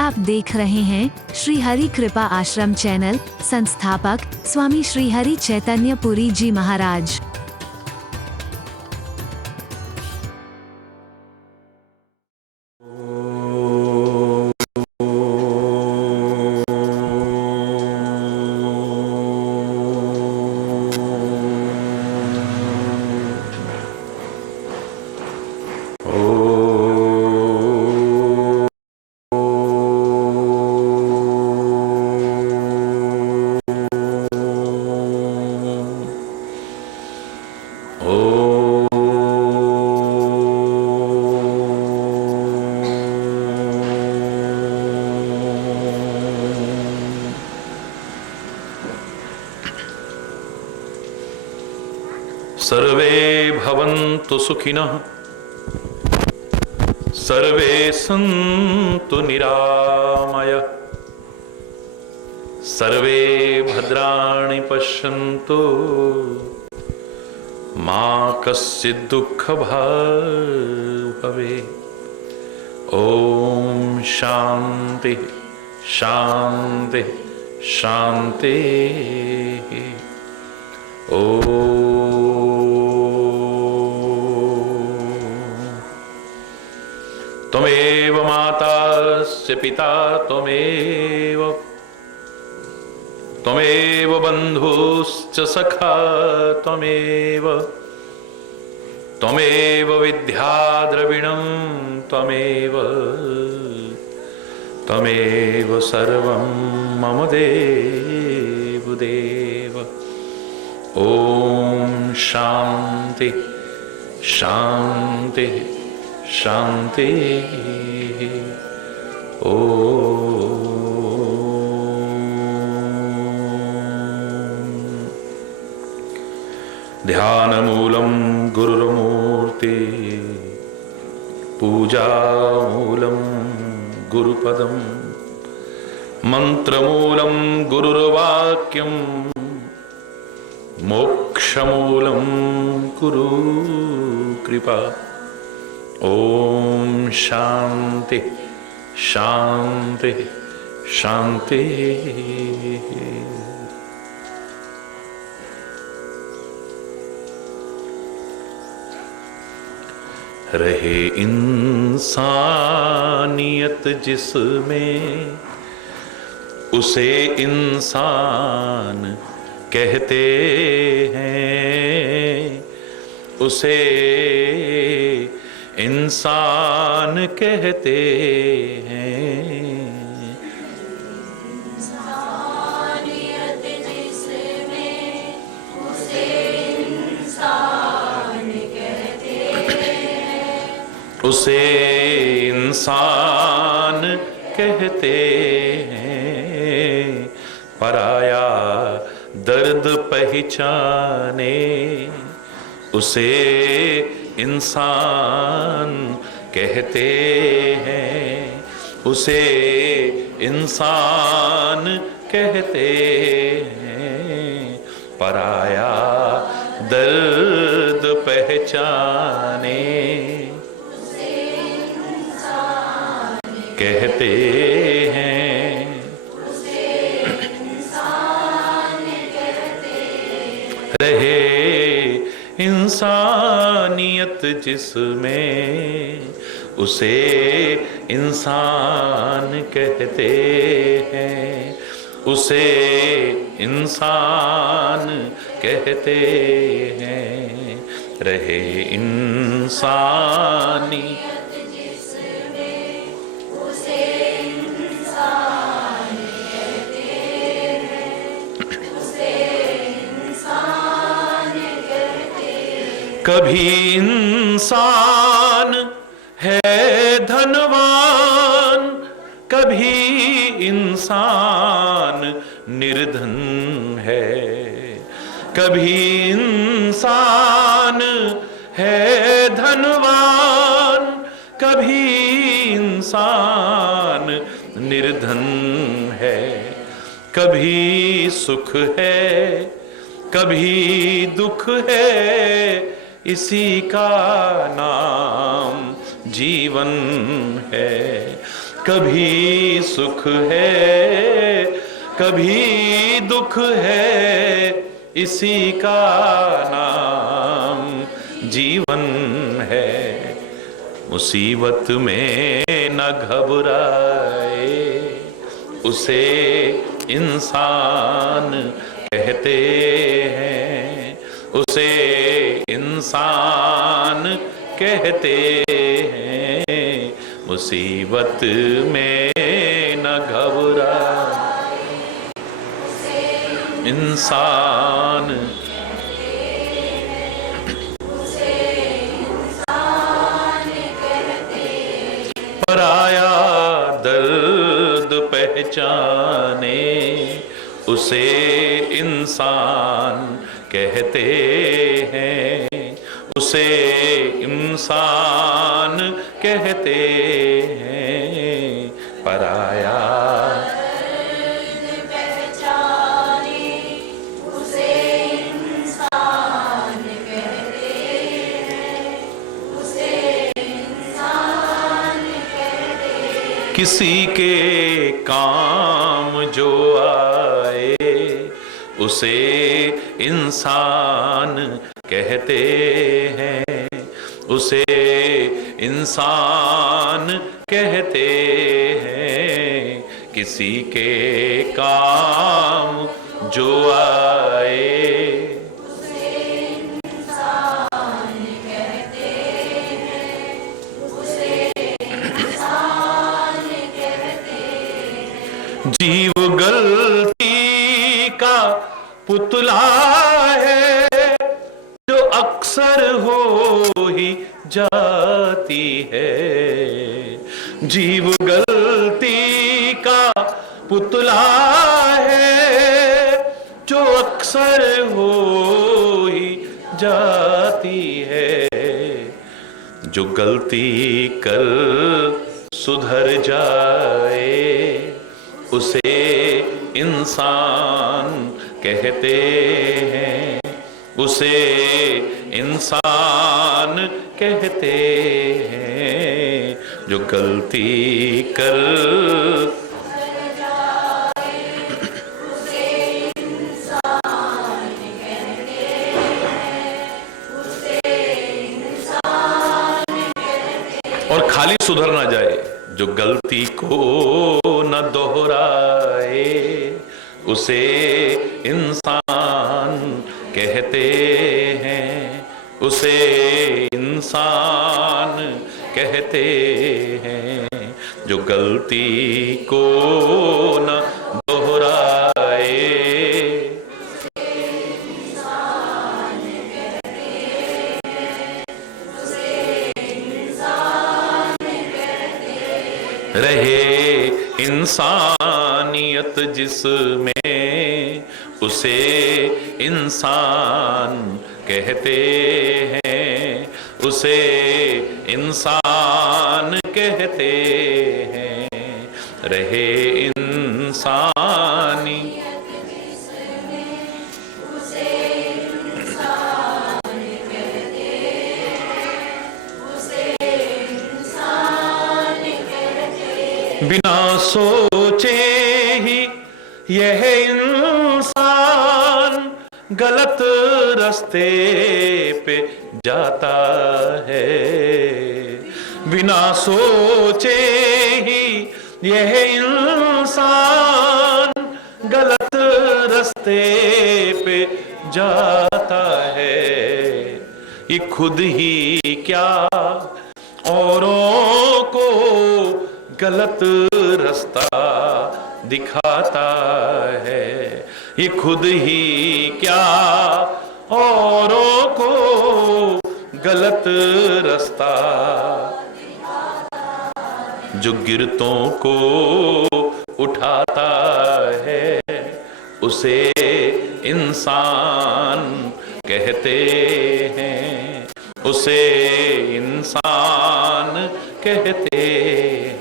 आप देख रहे हैं श्री हरि कृपा आश्रम चैनल। संस्थापक स्वामी श्री हरि चैतन्य पुरी जी महाराज। सर्वे भवन्तु सुखिनः, सर्वे सन्तु निरामयः, सर्वे भद्राणि पश्यन्तु, मा कश्चित् दुःखभाग् भवेत्। ॐ शान्ति शान्ति शान्ति। त्वमेव मातास्य पिता त्वमेव, त्वमेव बन्धुश्च सखा त्वमेव, त्वमेव विद्या द्रविणं त्वमेव, त्वमेव सर्वं मम देवदेव। ॐ शान्ति शान्ति शान्ति। ध्यानमूलं गुरुर्मूर्ति, पूजामूलं गुरुपदं, मन्त्रमूलं गुरुर्वाक्यं, मोक्षमूलं गुरु कृपा। ॐ शान्ति शान्ति शान्ति। रहे इंसानियत जिसमें, उसे इंसान कहते हैं, उसे इंसान कहते हैं। इंसानियत जिसमें, उसे इंसान कहते हैं, उसे इंसान कहते हैं। पराया दर्द पहचाने, उसे इंसान कहते हैं, उसे इंसान कहते हैं। पराया दर्द पहचाने, उसे इंसान कहते हैं, उसे इंसान कहते हैं। रहे इंसानियत जिसमें, उसे इंसान कहते हैं, उसे इंसान कहते हैं। रहे इंसानियत जिसमें, उसे इंसान कहते हैं, उसे इंसान कहते हैं। कभी इंसान है धनवान, कभी इंसान निर्धन है। कभी इंसान है धनवान, कभी इंसान निर्धन है। कभी सुख है, कभी दुख है, इसी का नाम जीवन है। कभी सुख है कभी दुख है, इसी का नाम जीवन है। मुसीबत में न घबराए, उसे इंसान कहते हैं, उसे इंसान कहते हैं। मुसीबत में न घबराए, इंसान पराया दर्द पहचाने, उसे इंसान कहते हैं, उसे इंसान कहते हैं। पराया किसी के काम जो आए, उसे इंसान कहते हैं, उसे इंसान कहते हैं। किसी के काम जो आए, जीव गलती का पुतला है, जो अक्सर हो ही जाती है। जीव गलती का पुतला है, जो अक्सर हो ही जाती है। जो गलती कर सुधर जाए, उसे इंसान कहते हैं, उसे इंसान कहते हैं। जो गलती कर और खाली सुधर ना जाए, जो गलती को न दोहराए, उसे इंसान कहते हैं, उसे इंसान कहते हैं। जो गलती को न दोहराए, रहे इंसानियत जिसमें, उसे इंसान कहते हैं, उसे इंसान कहते हैं। रहे इंसानी बिना सोचे ही यह इंसान गलत रास्ते पे जाता है। बिना सोचे ही यह इंसान गलत रास्ते पे जाता है। ये खुद ही क्या औरों को गलत रास्ता दिखाता है। ये खुद ही क्या औरों को गलत रास्ता, जो गिरतों को उठाता है, उसे इंसान कहते हैं, उसे इंसान कहते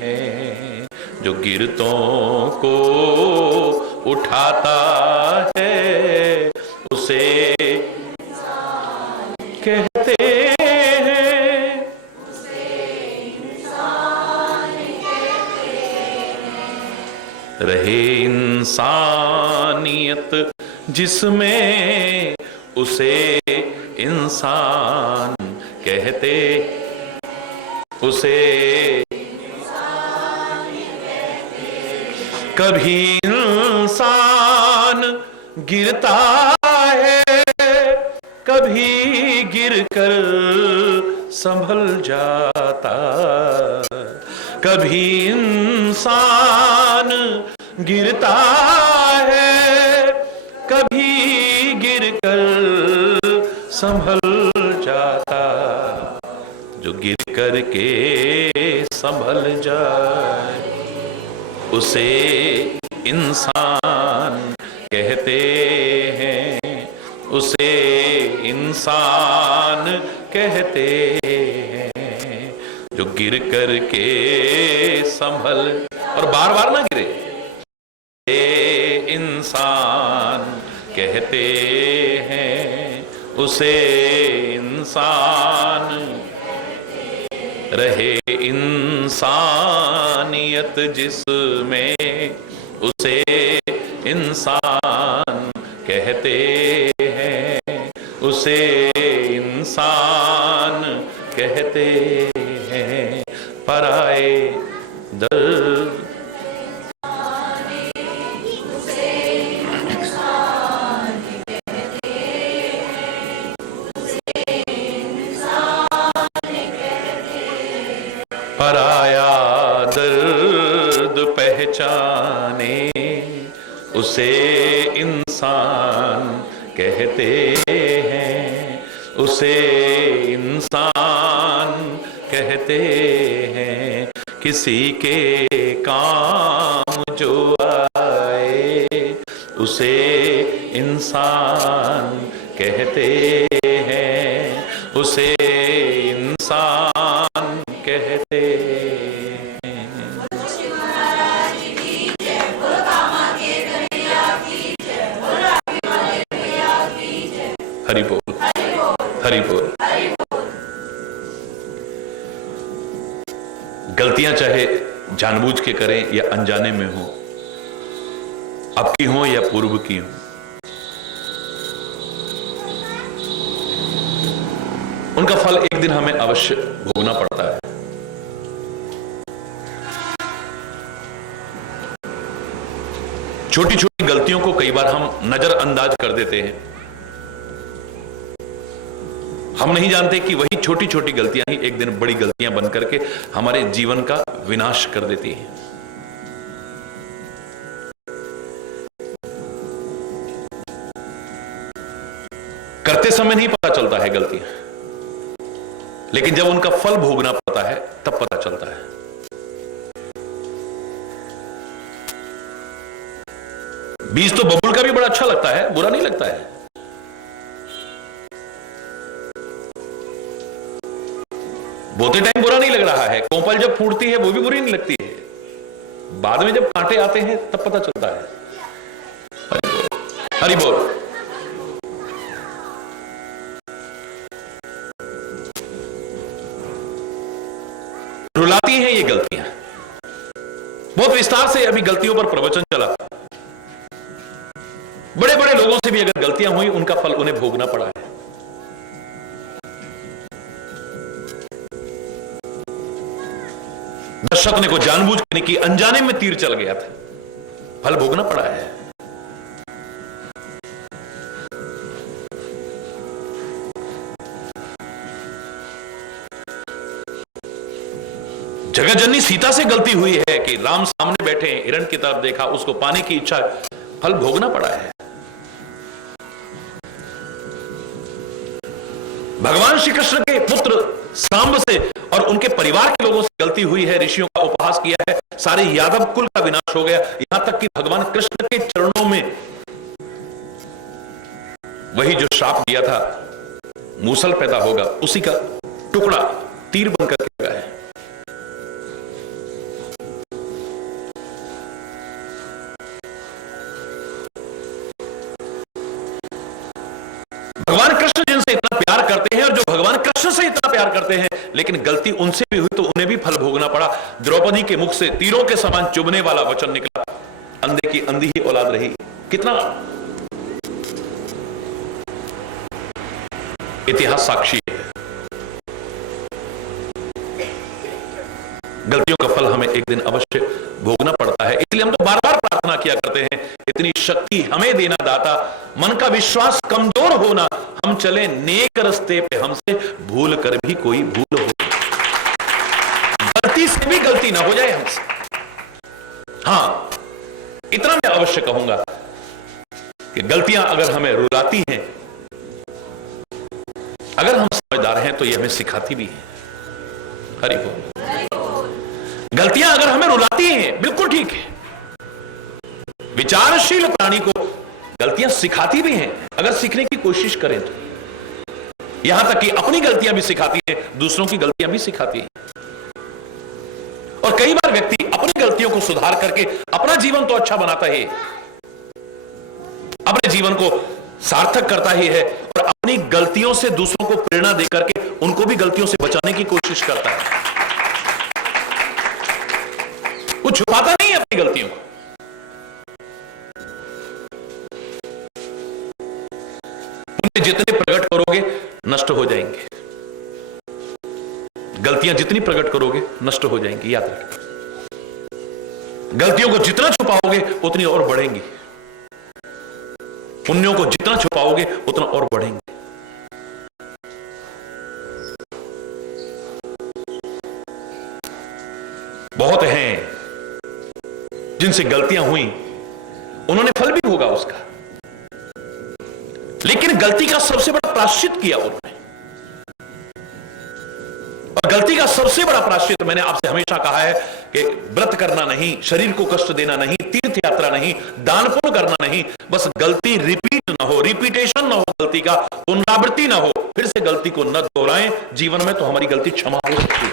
हैं। जो गिरतों को उठाता है, उसे कहते हैं, रहे इंसानियत जिसमें उसे इंसान कहते, उसे कभी इंसान गिरता है, कभी गिरकर संभल जाता, कभी इंसान गिरता है, कभी गिरकर संभल जाता, जो गिर कर के संभल जाए उसे इंसान कहते हैं, उसे इंसान कहते हैं, जो गिर कर के संभल, और बार बार ना गिरे, इंसान कहते हैं, उसे इंसान, रहे इंसानियत जिसमें उसे इंसान कहते हैं, उसे इंसान कहते हैं। पराए दर्द पराया दर्द पहचाने उसे इंसान कहते हैं, उसे इंसान कहते हैं। किसी के काम जो आए उसे इंसान कहते हैं, उसे इंसान कहते हैं। हरि बोल, हरि बोल। गलतियां चाहे जानबूझ के करें या अनजाने में हो, अब की हो या पूर्व की हो, उनका फल एक दिन हमें अवश्य भोगना पड़ता है। छोटी छोटी गलतियों को कई बार हम नजरअंदाज कर देते हैं। हम नहीं जानते कि वही छोटी छोटी गलतियां ही एक दिन बड़ी गलतियां बन करके हमारे जीवन का विनाश कर देती हैं। करते समय नहीं पता चलता है गलतियां, लेकिन जब उनका फल भोगना पड़ता है तब पता चलता है। बीज तो बबूल का भी बड़ा अच्छा लगता है, बुरा नहीं लगता है। बोते टाइम बुरा नहीं लग रहा है, कोंपल जब फूटती है वो भी बुरी नहीं लगती है, बाद में जब कांटे आते हैं तब पता चलता है। हरि बोल। रुलाती हैं ये गलतियां। बहुत विस्तार से अभी गलतियों पर प्रवचन चला। बड़े बड़े लोगों से भी अगर गलतियां हुई उनका फल उन्हें भोगना पड़ा है। दशरथ ने को जानबूझ के नहीं की, अनजाने में तीर चल गया था, फल भोगना पड़ा है। जगतजननी सीता से गलती हुई है कि राम सामने बैठे हैं, हिरण की तरफ देखा, उसको पाने की इच्छा, फल भोगना पड़ा है। भगवान श्री कृष्ण के पुत्र सांब से और उनके परिवार के लोगों से गलती हुई है, ऋषियों का उपहास किया है, सारे यादव कुल का विनाश हो गया। यहां तक कि भगवान कृष्ण के चरणों में वही जो श्राप दिया था, मूसल पैदा होगा, उसी का टुकड़ा तीर बनकर के लगा है। भगवान कृष्ण जिनसे इतना प्यार करते हैं और जो भगवान कृष्ण से इतना प्यार करते हैं, लेकिन गलती उनसे भी हुई तो उन्हें भी फल भोगना पड़ा। द्रौपदी के मुख से तीरों के समान चुभने वाला वचन निकला, अंधे की अंधी ही औलाद रही। कितना इतिहास साक्षी है। गलतियों का फल हमें एक दिन अवश्य भोगना पड़ता है। इसलिए हम तो बार बार प्रार्थना किया करते हैं, इतनी शक्ति हमें देना दाता, मन का विश्वास कमजोर होना, हम चले नेक रस्ते पे, हमसे भूल कर भी कोई भूल हो, गलती से भी गलती ना हो जाए हमसे। हां, इतना मैं अवश्य कहूंगा कि गलतियां अगर हमें रुलाती हैं, अगर हम समझदार हैं तो ये हमें सिखाती भी है। हरि बोल। गलतियां अगर हमें रुलाती हैं, बिल्कुल ठीक है। विचारशील प्राणी को गलतियां सिखाती भी हैं, अगर सीखने की कोशिश करें तो। यहां तक कि अपनी गलतियां भी सिखाती है, दूसरों की गलतियां भी सिखाती है। और कई बार व्यक्ति अपनी गलतियों को सुधार करके अपना जीवन तो अच्छा बनाता ही है, अपने जीवन को सार्थक करता ही है, और अपनी गलतियों से दूसरों को प्रेरणा देकर के उनको भी गलतियों से बचाने की कोशिश करता है। वो छुपाता नहीं है अपनी गलतियों को। उन्हें जितने प्रकट करोगे नष्ट हो जाएंगे, गलतियां जितनी प्रकट करोगे नष्ट हो जाएंगी, याद रखना। गलतियों को जितना छुपाओगे उतनी और बढ़ेंगी, पुण्यों को जितना छुपाओगे उतना और बढ़ेंगे। बहुत हैं जिनसे गलतियां हुई, उन्होंने फल भी भोगा उसका, लेकिन गलती का सबसे बड़ा प्रायश्चित किया उन्होंने। और गलती का सबसे बड़ा प्रायश्चित, मैंने आपसे हमेशा कहा है कि व्रत करना नहीं, शरीर को कष्ट देना नहीं, तीर्थ यात्रा नहीं, दान पुण्य करना नहीं, बस गलती रिपीट ना हो, रिपीटेशन ना हो, गलती का पुनरावृत्ति ना हो, फिर से गलती को न दोहराएं। जीवन में तो हमारी गलती क्षमा हो सकती है।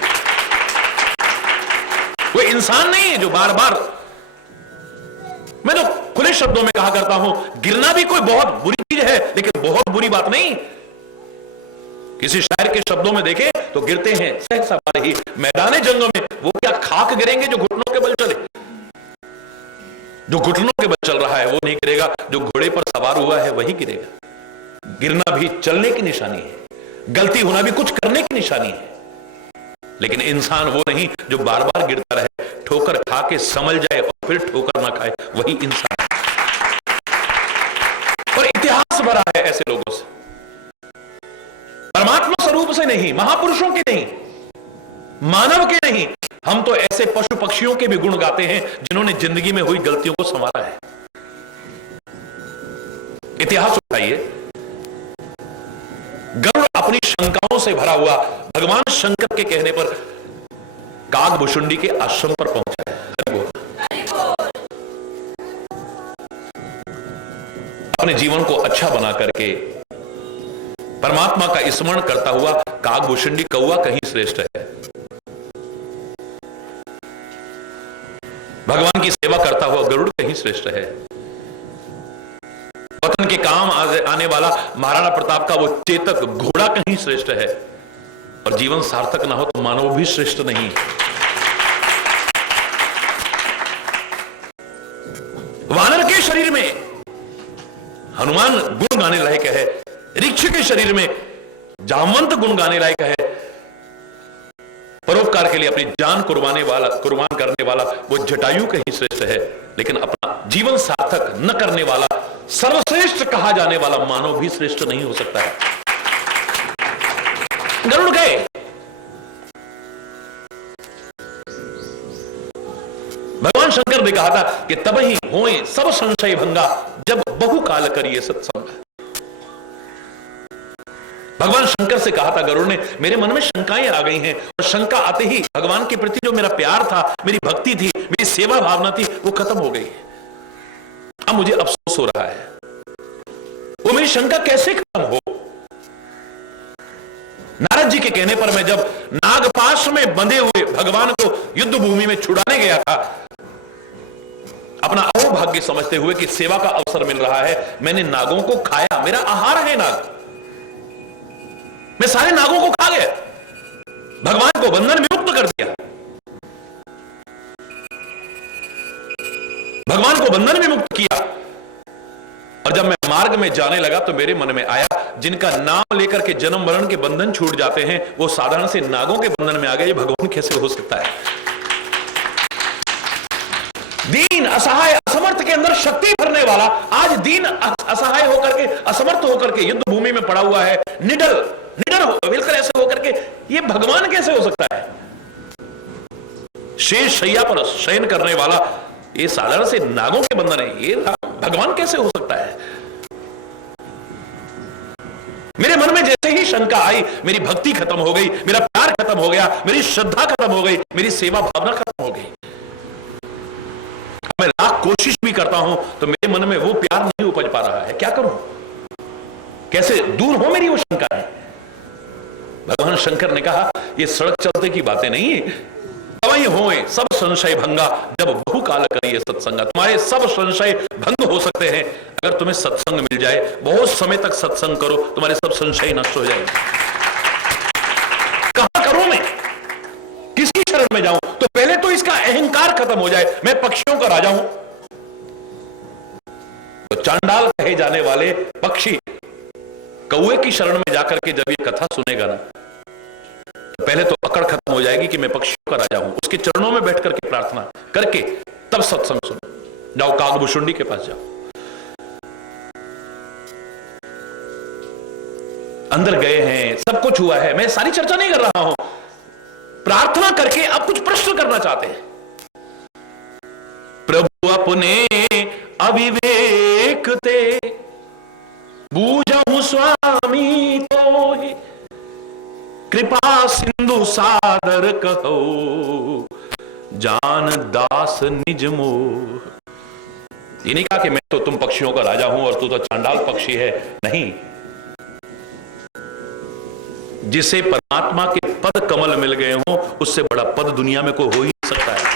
वो इंसान नहीं है जो बार बार, मैं तो खुले शब्दों में कहा करता हूं, गिरना भी कोई बहुत बुरी चीज है, लेकिन बहुत बुरी बात नहीं। किसी शायर के शब्दों में देखें तो गिरते हैं सहसा मारे ही मैदाने जंगों में, वो क्या खाक गिरेंगे जो घुटनों के बल चले? जो घुटनों के बल चल रहा है वो नहीं गिरेगा, जो घोड़े पर सवार हुआ है वही गिरेगा। गिरना भी चलने की निशानी है, गलती होना भी कुछ करने की निशानी है, लेकिन इंसान वो नहीं जो बार बार गिरता रहे, ठोकर खा के संभल जाए और फिर ठोकर ना खाए, वही इंसान। और इतिहास भरा है ऐसे लोगों से, परमात्मा स्वरूप से नहीं, महापुरुषों के नहीं, मानव के नहीं, हम तो ऐसे पशु पक्षियों के भी गुण गाते हैं जिन्होंने जिंदगी में हुई गलतियों को संवारा है। इतिहास उठाइए, गरुड़ अपनी शंकाओं से भरा हुआ भगवान शंकर के कहने पर कागभुशुंडी के आश्रम पर पहुंचा है। हरि बोल। अपने जीवन को अच्छा बना करके परमात्मा का स्मरण करता हुआ कागभुशुंडी कौवा कहीं श्रेष्ठ है, भगवान की सेवा करता हुआ गरुड़ कहीं श्रेष्ठ है, वतन के काम आने वाला महाराणा प्रताप का वो चेतक घोड़ा कहीं श्रेष्ठ है, और जीवन सार्थक ना हो तो मानव भी श्रेष्ठ नहीं। वानर के शरीर में हनुमान गुण गाने लायक है, ऋक्ष के शरीर में जामवंत गुण गाने लायक है, परोपकार के लिए अपनी जान कुर्बान करने वाला वो जटायु कहीं श्रेष्ठ है, लेकिन अपना जीवन सार्थक न करने वाला, सर्वश्रेष्ठ कहा जाने वाला मानव भी श्रेष्ठ नहीं हो सकता है। गरुड़ गए, भगवान शंकर ने कहा था कि तब ही होए सब संशय भंगा, जब बहु काल करिए सत्संग। भगवान शंकर से कहा था गरुड़ ने, मेरे मन में शंकाएं आ गई हैं, और शंका आते ही भगवान के प्रति जो मेरा प्यार था, मेरी भक्ति थी, मेरी सेवा भावना थी, वो खत्म हो गई। अब मुझे अफसोस हो रहा है, वो मेरी शंका कैसे खत्म हो। नारद जी के कहने पर मैं जब नागपाश में बंधे हुए भगवान को युद्ध भूमि में छुड़ाने गया था, अपना अहोभाग्य समझते हुए कि सेवा का अवसर मिल रहा है, मैंने नागों को खाया, मेरा आहार है नाग, मैं सारे नागों को खा गया, भगवान को बंधन में मुक्त कर दिया। भगवान को बंधन में मुक्त किया। और जब मैं मार्ग में जाने लगा तो मेरे मन में आया, जिनका नाम लेकर के जन्म मरण के बंधन छूट जाते हैं वो साधारण से नागों के बंधन में आ गए। ये भगवान कैसे हो सकता है? दीन असहाय असमर्थ के अंदर शक्ति भरने वाला आज दीन असहाय होकर के, असमर्थ होकर के युद्ध भूमि में पड़ा हुआ है, निडर बिल्कुल ऐसे होकर के। ये भगवान कैसे हो सकता है? शेष शैया पर शयन करने वाला ये साधारण से नागों के बंधन है, ये भगवान कैसे हो सकता है? मेरे मन में जैसे ही शंका आई, मेरी भक्ति खत्म हो गई, मेरा प्यार खत्म हो गया, मेरी श्रद्धा खत्म हो गई, मेरी सेवा भावना खत्म हो गई। मैं लाख कोशिश भी करता हूं तो मेरे मन में वो प्यार नहीं उपज पा रहा है। क्या करूं? कैसे दूर हो मेरी वो शंका है? भगवान शंकर ने कहा, ये सड़क चलते की बातें नहीं है। तवई होए सब संशय भंगा, जब बहु काल करिए सत्संगा। तुम्हारे सब संशय भंग हो सकते हैं अगर तुम्हें सत्संग मिल जाए। बहुत समय तक सत्संग करो, तुम्हारे सब संशय नष्ट हो जाएंगे। कहां करूं मैं? किसकी शरण में जाऊं? तो पहले तो इसका अहंकार खत्म हो जाए, मैं पक्षियों का राजा हूं। तो चांडाल कहे जाने वाले पक्षी कौए की शरण में जाकर के जब ये कथा सुनेगा ना, तो पहले तो अकड़ खत्म हो जाएगी कि मैं पक्षियों का राजा हूं। उसके चरणों में बैठ करके प्रार्थना करके तब सत्संग सुनो। जाओ कागभूषुंडी के पास जाओ। अंदर गए हैं, सब कुछ हुआ है, मैं सारी चर्चा नहीं कर रहा हूं। प्रार्थना करके अब कुछ प्रश्न करना चाहते हैं। प्रभु अपने अविवेक ते बूझहु स्वामी तो ही, कृपा सिंधु सादर कहो जान दास निज मोह। ये नहीं कहा कि मैं तो तुम पक्षियों का राजा हूं और तू तो चांडाल पक्षी है, नहीं। जिसे परमात्मा के पद कमल मिल गए हों उससे बड़ा पद दुनिया में कोई हो ही नहीं सकता है।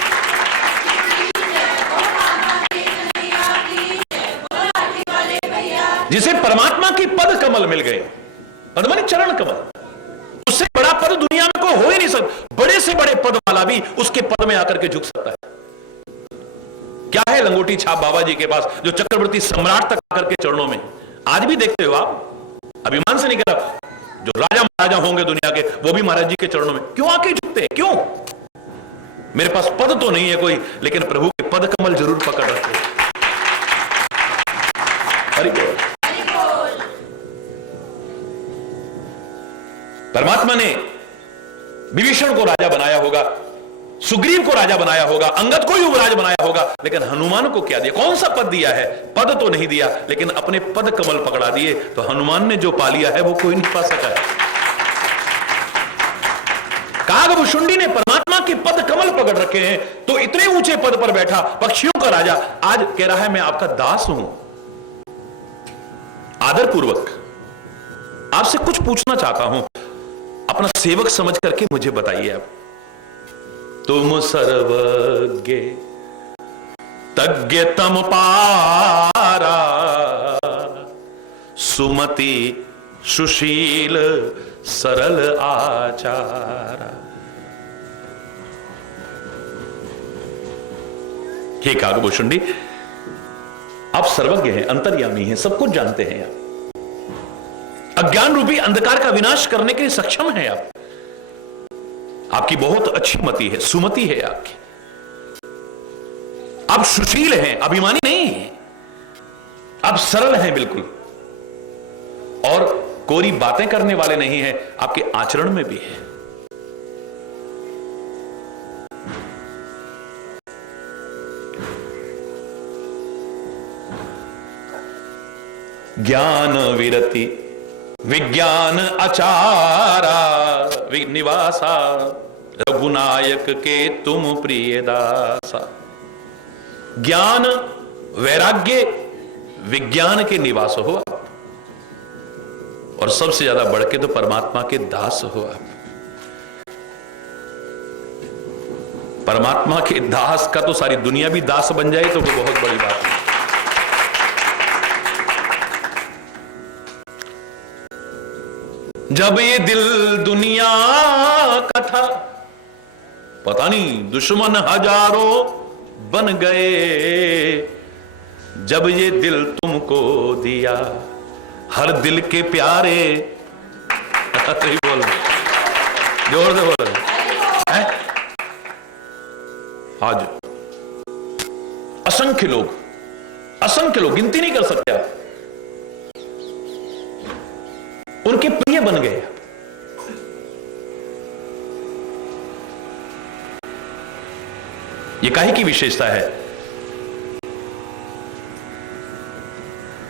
जिसे परमात्मा की पद कमल मिल गए, पद माने चरण कमल, उससे बड़ा पद दुनिया में कोई हो ही नहीं सकता। बड़े से बड़े पद वाला भी उसके पद में आकर के झुक सकता है। क्या है लंगोटी छाप बाबा जी के पास, जो चक्रवर्ती सम्राट तक आकर के चरणों में, आज भी देखते हो आप, अभिमान से नहीं कह रहा, जो राजा महाराजा होंगे दुनिया के वो भी महाराज जी के चरणों में क्यों आके झुकते हैं? क्यों? मेरे पास पद तो नहीं है कोई, लेकिन प्रभु के पद कमल जरूर पकड़ रखे। हरि बोल। परमात्मा ने विभीषण को राजा बनाया होगा, सुग्रीव को राजा बनाया होगा, अंगद को युवराज बनाया होगा, लेकिन हनुमान को क्या दिया? कौन सा पद दिया है? पद तो नहीं दिया, लेकिन अपने पद कमल पकड़ा दिए। तो हनुमान ने जो पा लिया है वो कोई नहीं पा सका है। कागभूषुंडी ने परमात्मा के पद कमल पकड़ रखे हैं, तो इतने ऊंचे पद पर बैठा पक्षियों का राजा आज कह रहा है मैं आपका दास हूं। आदर पूर्वक आपसे कुछ पूछना चाहता हूं, अपना सेवक समझ करके मुझे बताइए। आप तुम सर्वज्ञ तज्ञ तम पारा, सुमति सुशील सरल आचारा। हे कागभूषुंडी, आप सर्वज्ञ हैं, अंतर्यामी हैं, सब कुछ जानते हैं। आप अज्ञान रूपी अंधकार का विनाश करने के लिए सक्षम हैं। आपकी बहुत अच्छी मति है, सुमति है आपकी। आप सुशील हैं, अभिमानी नहीं हैं। आप सरल हैं बिल्कुल, और कोरी बातें करने वाले नहीं हैं, आपके आचरण में भी है। ज्ञान विरति विज्ञान आचारा, निवासा रघुनायक के तुम प्रिय दासा। ज्ञान वैराग्य विज्ञान के निवास हो आप, और सबसे ज्यादा बढ़ के तो परमात्मा के दास हो आप। परमात्मा के दास का तो सारी दुनिया भी दास बन जाए तो वो बहुत बड़ी बात है। जब ये दिल दुनिया का था, पता नहीं दुश्मन हजारों बन गए जब ये दिल तुमको दिया, हर दिल के प्यारे। बोल, जोर से बोल। आज असंख्य लोग गिनती नहीं कर सकते आप, उनके प्रिय बन गए। ये काहे की विशेषता है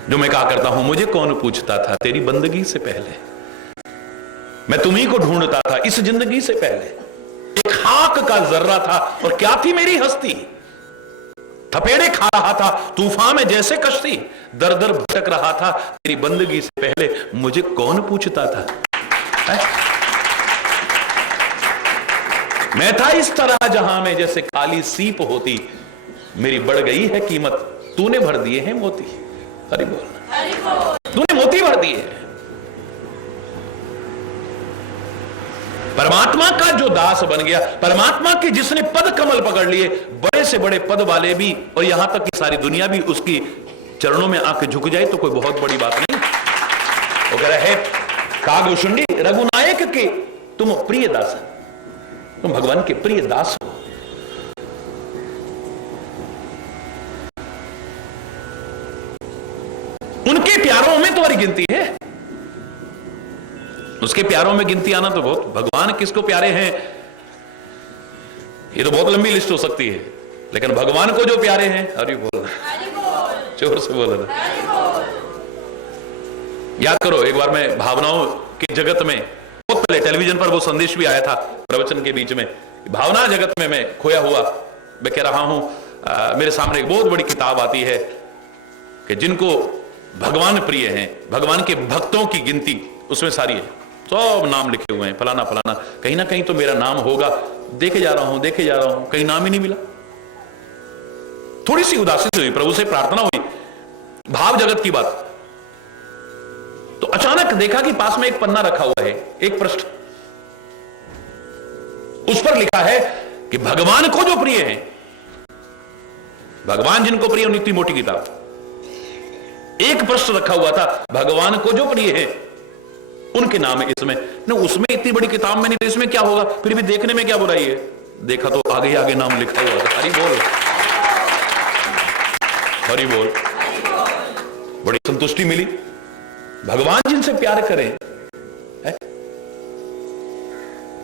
जो मैं कहा करता हूं, मुझे कौन पूछता था तेरी बंदगी से पहले, मैं तुम्ही को ढूंढता था इस जिंदगी से पहले। एक खाक का जर्रा था और क्या थी मेरी हस्ती, थपेड़े खा रहा था तूफान में जैसे कश्ती, दर दर भटक रहा था तेरी बंदगी से पहले, मुझे कौन पूछता था। मैं था इस तरह जहां में जैसे काली सीप होती, मेरी बढ़ गई है कीमत, तूने भर दिए हैं मोती। हरि बोल, तूने मोती भर दिए। परमात्मा का जो दास बन गया, परमात्मा के जिसने पद कमल पकड़ लिए, बड़े से बड़े पद वाले भी और यहां तक कि सारी दुनिया भी उसकी चरणों में आके झुक जाए तो कोई बहुत बड़ी बात नहीं। वो कह रहे कागभूषुंडी रघुनायक के तुम प्रिय दास, तुम भगवान के प्रिय दास हो। उनके प्यारों में तुम्हारी गिनती है, उसके प्यारों में गिनती आना तो बहुत। भगवान किसको प्यारे हैं ये तो बहुत लंबी लिस्ट हो सकती है, लेकिन भगवान को जो प्यारे हैं, हरि बोल, जोर से बोल। याद करो, एक बार मैं भावनाओं के जगत में, बहुत पहले टेलीविजन पर वो संदेश भी आया था प्रवचन के बीच में, भावना जगत में मैं खोया हुआ मैं कह रहा हूं। मेरे सामने एक बहुत बड़ी किताब आती है कि जिनको भगवान प्रिय हैं, भगवान के भक्तों की गिनती उसमें सारी है, सब नाम लिखे हुए हैं, फलाना फलाना, कहीं ना कहीं तो मेरा नाम होगा। देखे जा रहा हूं, कहीं नाम ही नहीं मिला। थोड़ी सी उदासी से हुई, प्रभु से प्रार्थना हुई, भाव जगत की बात। तो अचानक देखा कि पास में एक पन्ना रखा हुआ है, एक पृष्ठ, उस पर लिखा है कि भगवान को जो प्रिय है, भगवान जिनको प्रिय, इतनी मोटी किताब, एक पृष्ठ रखा हुआ था, भगवान को जो प्रिय है उनके नाम है इसमें। न उसमें इतनी बड़ी किताब में नहीं, तो इसमें क्या होगा, फिर भी देखने में क्या बुराई है। देखा तो आगे आगे नाम लिखा हुआ था। हरि बोल, हरि बोल। बड़ी संतुष्टि मिली। भगवान जिनसे प्यार करें है?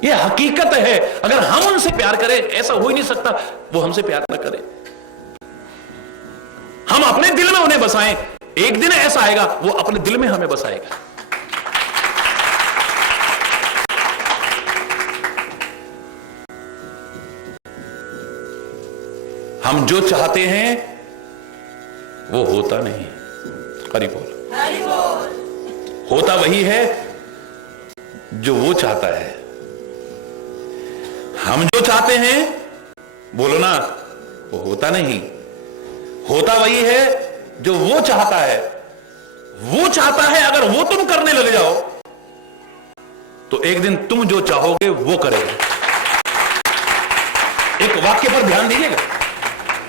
ये हकीकत है। अगर हम उनसे प्यार करें, ऐसा हो ही नहीं सकता वो हमसे प्यार ना करें। हम अपने दिल में उन्हें बसाएं, एक दिन ऐसा आएगा वो अपने दिल में हमें बसाएगा। हम जो चाहते हैं वो होता नहीं। हरि बोल, हरि बोल। होता वही है जो वो चाहता है। हम जो चाहते हैं, बोलो ना, वो होता नहीं। होता वही है जो वो चाहता है। वो चाहता है अगर वो तुम करने लग जाओ तो एक दिन तुम जो चाहोगे वो करेगा। एक वाक्य पर ध्यान दीजिएगा,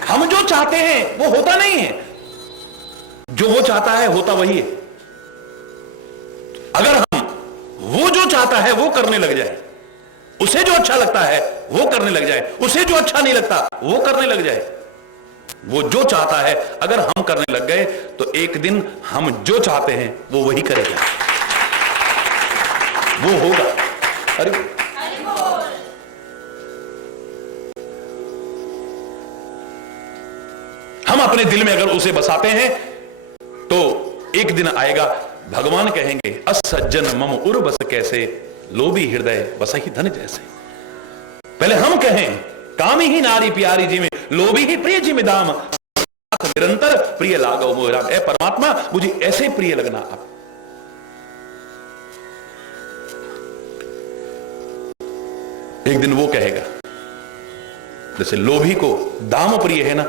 हम जो चाहते हैं वो होता नहीं है, जो वो चाहता है होता वही है। अगर हम वो जो चाहता है वो करने लग जाए, उसे जो अच्छा लगता है वो करने लग जाए, उसे जो अच्छा नहीं लगता वो करने लग जाए, वो जो चाहता है अगर हम करने लग गए तो एक दिन हम जो चाहते हैं वो वही करेगा, वो होगा। अरे हम अपने दिल में अगर उसे बसाते हैं तो एक दिन आएगा भगवान कहेंगे असज्जन मम उर बस कैसे, लोभी हृदय बसहि धन जैसे। पहले हम कहें कामी ही नारी प्यारी जी में, लोभी ही प्रिय जी में दाम, निरंतर प्रिय लागो मोह राम। ए परमात्मा मुझे ऐसे प्रिय लगना आप। एक दिन वो कहेगा, जैसे लोभी को दाम प्रिय है ना,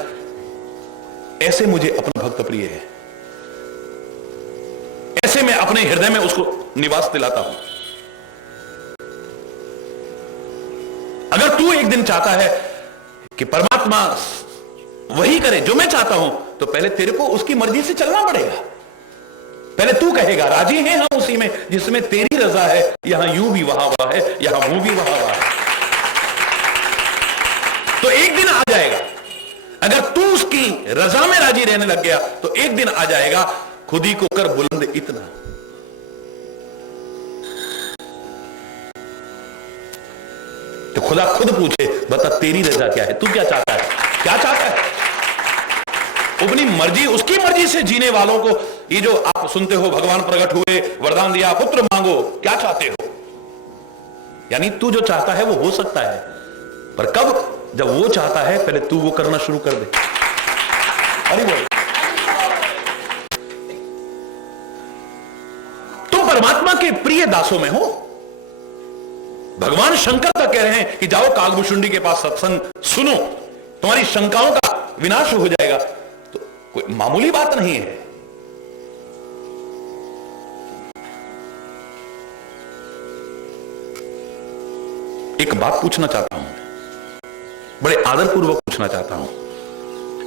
ऐसे मुझे अपना भक्त प्रिय है, ऐसे मैं अपने हृदय में उसको निवास दिलाता हूं। अगर तू एक दिन चाहता है कि परमात्मा वही करे जो मैं चाहता हूं, तो पहले तेरे को उसकी मर्जी से चलना पड़ेगा। पहले तू कहेगा राजी हैं हम उसी में जिसमें तेरी रजा है, यहां यूं भी वहां वहां है, यहां वो भी वहां वहां है। तो एक दिन आ जाएगा, अगर तू उसकी रजा में राजी रहने लग गया तो एक दिन आ जाएगा, खुद ही को कर बुलंद इतना। तो खुदा खुद पूछे, बता तेरी रजा क्या है, तू क्या चाहता है, क्या चाहता है। अपनी मर्जी, उसकी मर्जी से जीने वालों को, ये जो आप सुनते हो भगवान प्रकट हुए, वरदान दिया, पुत्र मांगो, क्या चाहते हो, यानी तू जो चाहता है वो हो सकता है, पर कब, जब वो चाहता है पहले तू वो करना शुरू कर दे। अरे बोल, तुम परमात्मा के प्रिय दासों में हो। भगवान शंकर तक कह रहे हैं कि जाओ कागभूषुंडी के पास सत्संग सुनो, तुम्हारी शंकाओं का विनाश हो जाएगा। तो कोई मामूली बात नहीं है। एक बात पूछना चाहता हूं, बड़े आदरपूर्वक पूछना चाहता हूं,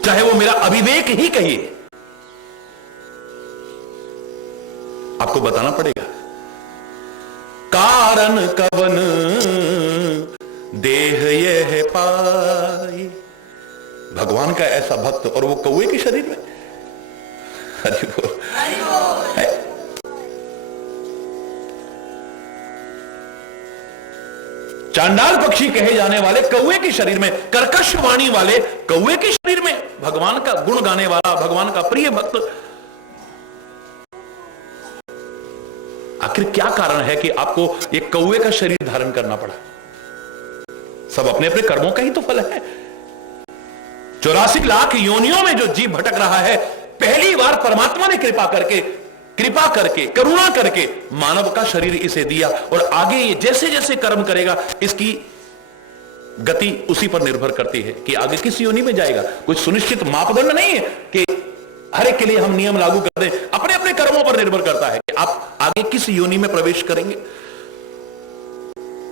चाहे वो मेरा अविवेक ही कहिए, आपको बताना पड़ेगा। कारण कवन देह यह पाए, भगवान का ऐसा भक्त और वो कौवे के शरीर में। हरि बोल। चांडाल पक्षी कहे जाने वाले कौवे के शरीर में, कर्कश वाणी वाले कौवे के शरीर में, भगवान का गुण गाने वाला, भगवान का प्रिय भक्त। आखिर क्या कारण है कि आपको एक कौवे का शरीर धारण करना पड़ा। सब अपने अपने कर्मों का ही तो फल है। 84 लाख योनियों में जो जीव भटक रहा है, पहली बार परमात्मा ने कृपा करके करुणा करके मानव का शरीर इसे दिया, और आगे ये जैसे जैसे कर्म करेगा इसकी गति उसी पर निर्भर करती है कि आगे किस योनि में जाएगा। कुछ सुनिश्चित मापदंड नहीं है कि हर एक के लिए हम नियम लागू कर दें, अपने अपने कर्मों पर निर्भर करता है कि आप आगे किस योनि में प्रवेश करेंगे।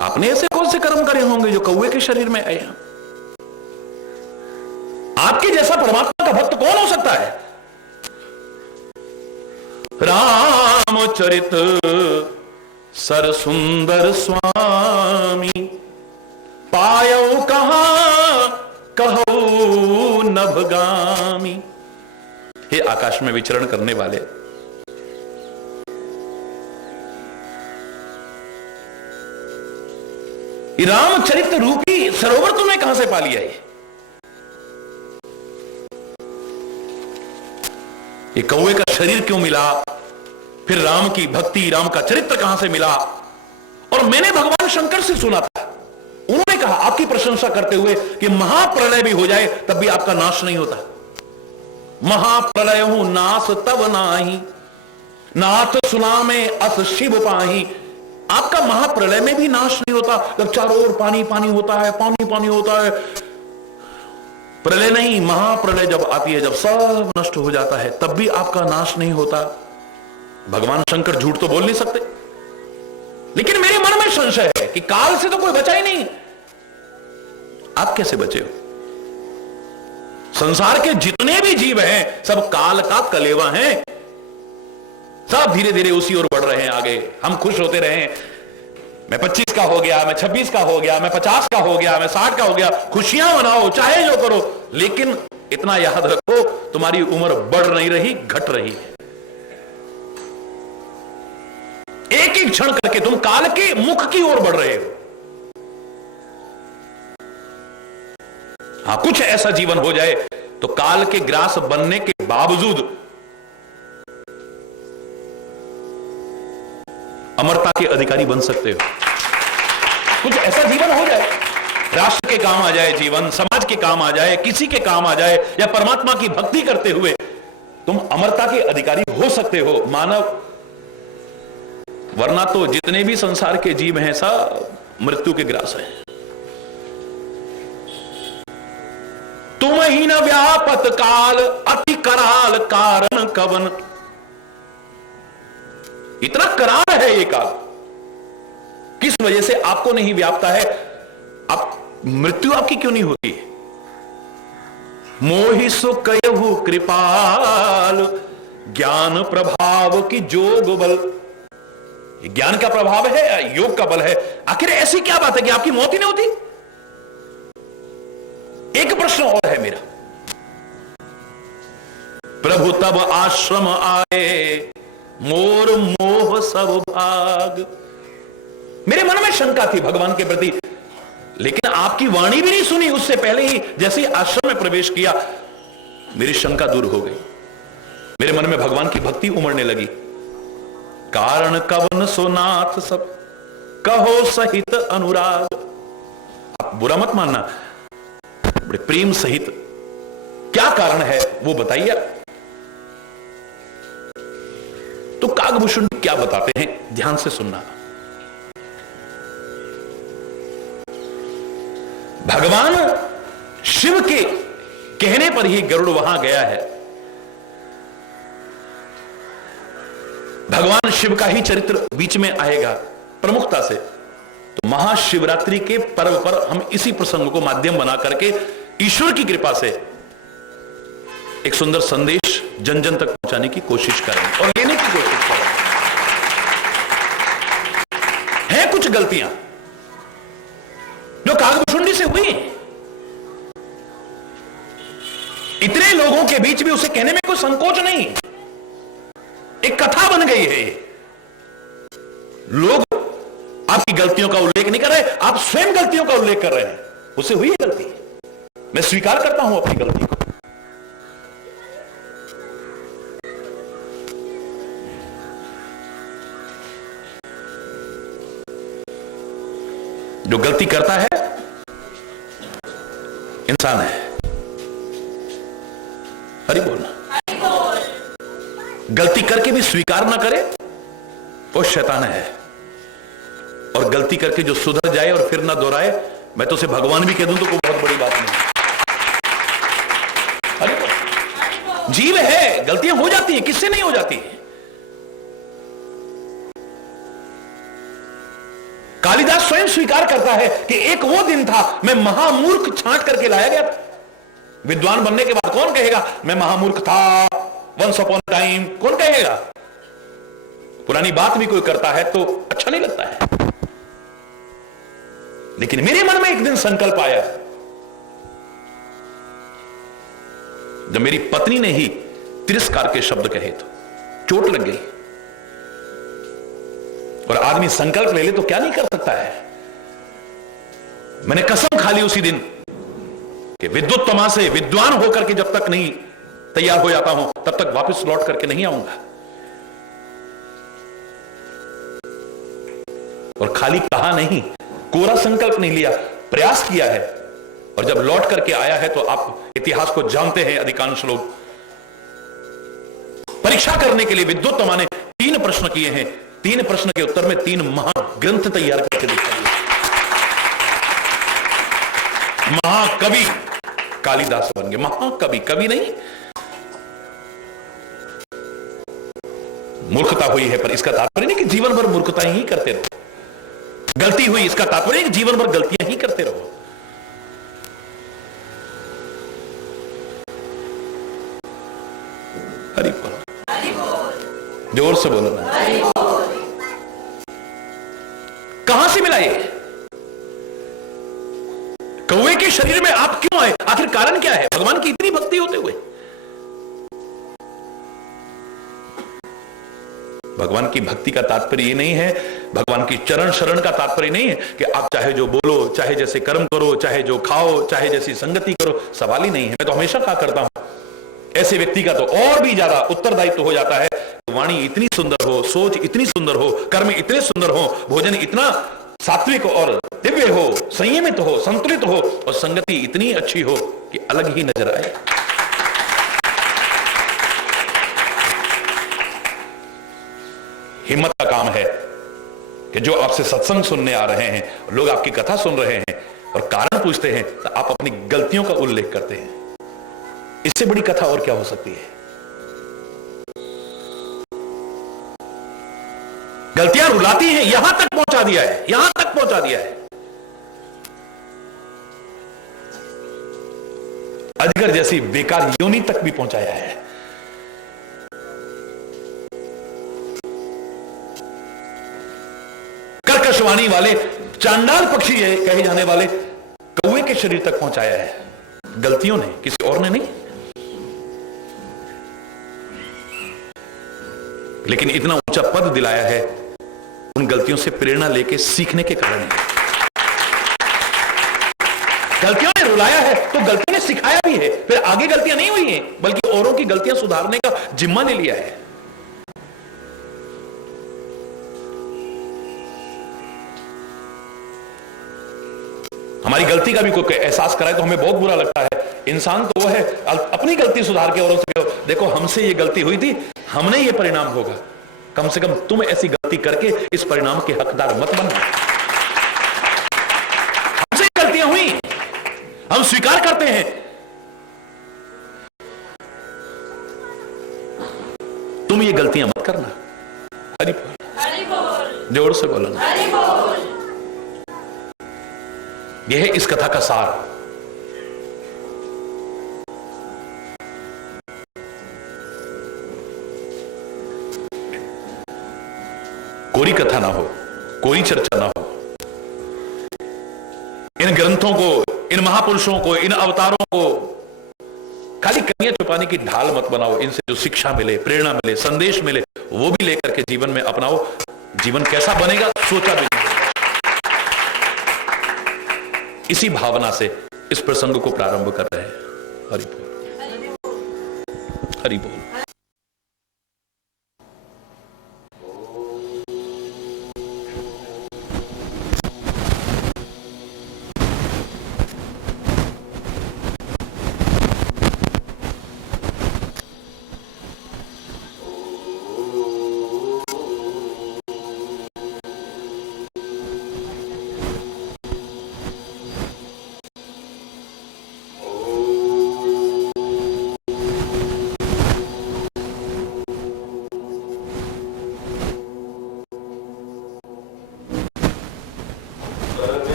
आपने ऐसे कौन से कर्म करे होंगे जो कौवे के शरीर में आए हैं। आपके जैसा परमात्मा का भक्त कौन हो सकता है। रामचरित सर सुंदर स्वामी, पायो कहां कहो नभगामी। हे आकाश में विचरण करने वाले, रामचरित रूपी सरोवर तुमने कहां से पा लिया। ये कौवे का शरीर क्यों मिला, फिर राम की भक्ति, राम का चरित्र कहां से मिला। और मैंने भगवान शंकर से सुना था, उन्होंने कहा आपकी प्रशंसा करते हुए कि महाप्रलय भी हो जाए तब भी आपका नाश नहीं होता। महाप्रलय हूं नाश तब नाही, नाथ सुना में अस शिव पाही। आपका महाप्रलय में भी नाश नहीं होता, जब चारों ओर पानी पानी होता है, पानी पानी होता है। प्रलय नहीं, महाप्रलय जब आती है, जब सब नष्ट हो जाता है, तब भी आपका नाश नहीं होता। भगवान शंकर झूठ तो बोल नहीं सकते, लेकिन मेरे मन में संशय है कि काल से तो कोई बचा ही नहीं, आप कैसे बचे हो। संसार के जितने भी जीव हैं सब काल का कलेवा हैं, सब धीरे धीरे उसी ओर बढ़ रहे हैं आगे। हम खुश होते रहे, मैं 25 का हो गया, मैं 26 का हो गया, मैं 50 का हो गया, मैं 60 का हो गया, खुशियां मनाओ, चाहे जो करो, लेकिन इतना याद रखो तुम्हारी उम्र बढ़ नहीं रही, घट रही है। एक एक क्षण करके तुम काल के मुख की ओर बढ़ रहे हो। हां, कुछ ऐसा जीवन हो जाए तो काल के ग्रास बनने के बावजूद अमरता के अधिकारी बन सकते हो। कुछ ऐसा जीवन हो जाए, राष्ट्र के काम आ जाए जीवन, समाज के काम आ जाए, किसी के काम आ जाए, या परमात्मा की भक्ति करते हुए तुम अमरता के अधिकारी हो सकते हो मानव। वरना तो जितने भी संसार के जीव हैं सब मृत्यु के ग्रास हैं। तुम ही न व्यापत काल अति कराल कारण कवन। इतना कराल है ये काल, किस वजह से आपको नहीं व्यापता है। आप मृत्यु आपकी क्यों नहीं होती है। मोहि सो कयहु कृपाल, ज्ञान प्रभाव की जोग बल। ये ज्ञान का प्रभाव है या योग का बल है? आखिर ऐसी क्या बात है कि आपकी मौत ही नहीं होती? एक प्रश्न और है मेरा। प्रभु तब आश्रम आए, मोर मोह सब भाग। मेरे मन में शंका थी भगवान के प्रति, लेकिन आपकी वाणी भी नहीं सुनी उससे पहले ही जैसे ही आश्रम में प्रवेश किया, मेरी शंका दूर हो गई। मेरे मन में भगवान की भक्ति उमड़ने लगी। कारण कवन सोनाथ सब, कहो सहित अनुराग। आप बुरा मत मानना, बड़े प्रेम सहित। क्या कारण है वो बताइए। तो कागभूषण क्या बताते हैं, ध्यान से सुनना। भगवान शिव के कहने पर ही गरुड़ वहां गया है। भगवान शिव का ही चरित्र बीच में आएगा प्रमुखता से। तो महाशिवरात्रि के पर्व पर हम इसी प्रसंग को माध्यम बना करके ईश्वर की कृपा से एक सुंदर संदेश जन जन तक पहुंचाने की कोशिश करें और लेने की कोशिश करें। हैं कुछ गलतियां जो कागभूषुंडी से हुई, इतने लोगों के बीच भी उसे कहने में कोई संकोच नहीं। एक कथा बन गई है। लोग आपकी गलतियों का उल्लेख नहीं कर रहे, आप स्वयं गलतियों का उल्लेख कर रहे हैं। उसे हुई है गलती, मैं स्वीकार करता हूं अपनी गलती को। जो गलती करता है इंसान है। हरि बोलना। गलती करके भी स्वीकार ना करे वो शैतान है। और गलती करके जो सुधर जाए और फिर ना दोहराए, मैं तो उसे भगवान भी कह दूं तो कोई बहुत बड़ी बात नहीं। हरि बोल। जीव है, गलतियां हो जाती हैं, किससे नहीं हो जाती है। कालिदास स्वयं स्वीकार करता है कि एक वो दिन था, मैं महामूर्ख छांट करके लाया गया था। विद्वान बनने के बाद कौन कहेगा मैं महामूर्ख था, वंस अपॉन टाइम, कौन कहेगा? पुरानी बात भी कोई करता है तो अच्छा नहीं लगता है। लेकिन मेरे मन में एक दिन संकल्प आया, जब मेरी पत्नी ने ही तिरस्कार के शब्द कहे तो चोट लग गई। और आदमी संकल्प ले ले तो क्या नहीं कर सकता है। मैंने कसम खा ली उसी दिन कि विद्युत्तमा से विद्वान होकर के जब तक नहीं तैयार हो जाता हूं तब तक वापस लौट करके नहीं आऊंगा। और खाली कहा नहीं, कोरा संकल्प नहीं लिया, प्रयास किया है। और जब लौट करके आया है तो आप इतिहास को जानते हैं, अधिकांश लोग परीक्षा करने के लिए विद्युत्तमा ने 3 प्रश्न किए हैं। 3 प्रश्न के उत्तर में 3 महाग्रंथ तैयार करके दिखा दिया। महाकवि कालिदास बन गए, महाकवि। कवि नहीं, मूर्खता हुई है पर इसका तात्पर्य नहीं कि जीवन भर मूर्खता ही करते रहो। गलती हुई इसका तात्पर्य नहीं कि जीवन भर गलतियां ही करते रहो। हरि बोल, जोर से बोलो ना। कहां से मिला ये? कौवे के शरीर में आप क्यों आए? आखिर कारण क्या है? भगवान की इतनी भक्ति होते हुए भगवान की भक्ति का तात्पर्य ये नहीं है, भगवान की चरण शरण का तात्पर्य नहीं है कि आप चाहे जो बोलो, चाहे जैसे कर्म करो, चाहे जो खाओ, चाहे जैसी संगति करो। सवाल ही नहीं है। मैं तो हमेशा कहा करता हूं, ऐसे व्यक्ति का तो और भी ज्यादा उत्तरदायित्व हो जाता है। वाणी इतनी सुंदर हो, सोच इतनी सुंदर हो, कर्म इतने सुंदर हो, भोजन इतना सात्विक और दिव्य हो, संयमित हो, संतुलित हो, और संगति इतनी अच्छी हो कि अलग ही नजर आए। हिम्मत का काम है कि जो आपसे सत्संग सुनने आ रहे हैं, लोग आपकी कथा सुन रहे हैं और कारण पूछते हैं, तो आप अपनी गलतियों का उल्लेख करते हैं। इससे बड़ी कथा और क्या हो सकती है? गलतियां रुलाती हैं, यहां तक पहुंचा दिया है, यहां तक पहुंचा दिया है। अजगर जैसी बेकार योनि तक भी पहुंचाया है। कर्कशवाणी वाले चांडाल पक्षी है कहे जाने वाले कौवे के शरीर तक पहुंचाया है। गलतियों ने, किसी और ने नहीं। लेकिन इतना ऊंचा पद दिलाया है उन गलतियों से प्रेरणा लेके सीखने के कारण है। गलतियों ने रुलाया है तो गलतियों ने सिखाया भी है। फिर आगे गलतियां नहीं हुई हैं, बल्कि औरों की गलतियां सुधारने का जिम्मा ले लिया है। हमारी गलती का भी कोई एहसास कराए तो हमें बहुत बुरा लगता है। इंसान तो वो है अपनी गलती सुधार के औरों से देखो हमसे ये गलती हुई थी, हमने ये परिणाम होगा। कम से कम तुम ऐसी गलती करके इस परिणाम के हकदार मत बनना। हमसे गलतियां हुई, हम स्वीकार करते हैं। तुम ये गलतियां मत करना। हरि बोल, जोर से बोलो ना। यह है इस कथा का सार। कोरी कथा ना हो, कोरी चर्चा ना हो। इन ग्रंथों को, इन महापुरुषों को, इन अवतारों को खाली कमियां छुपाने की ढाल मत बनाओ। इनसे जो शिक्षा मिले, प्रेरणा मिले, संदेश मिले, वो भी लेकर के जीवन में अपनाओ। जीवन कैसा बनेगा सोचा भी नहीं। इसी भावना से इस प्रसंग को प्रारंभ कर रहे हैं। हरि बोल, हरि बोल।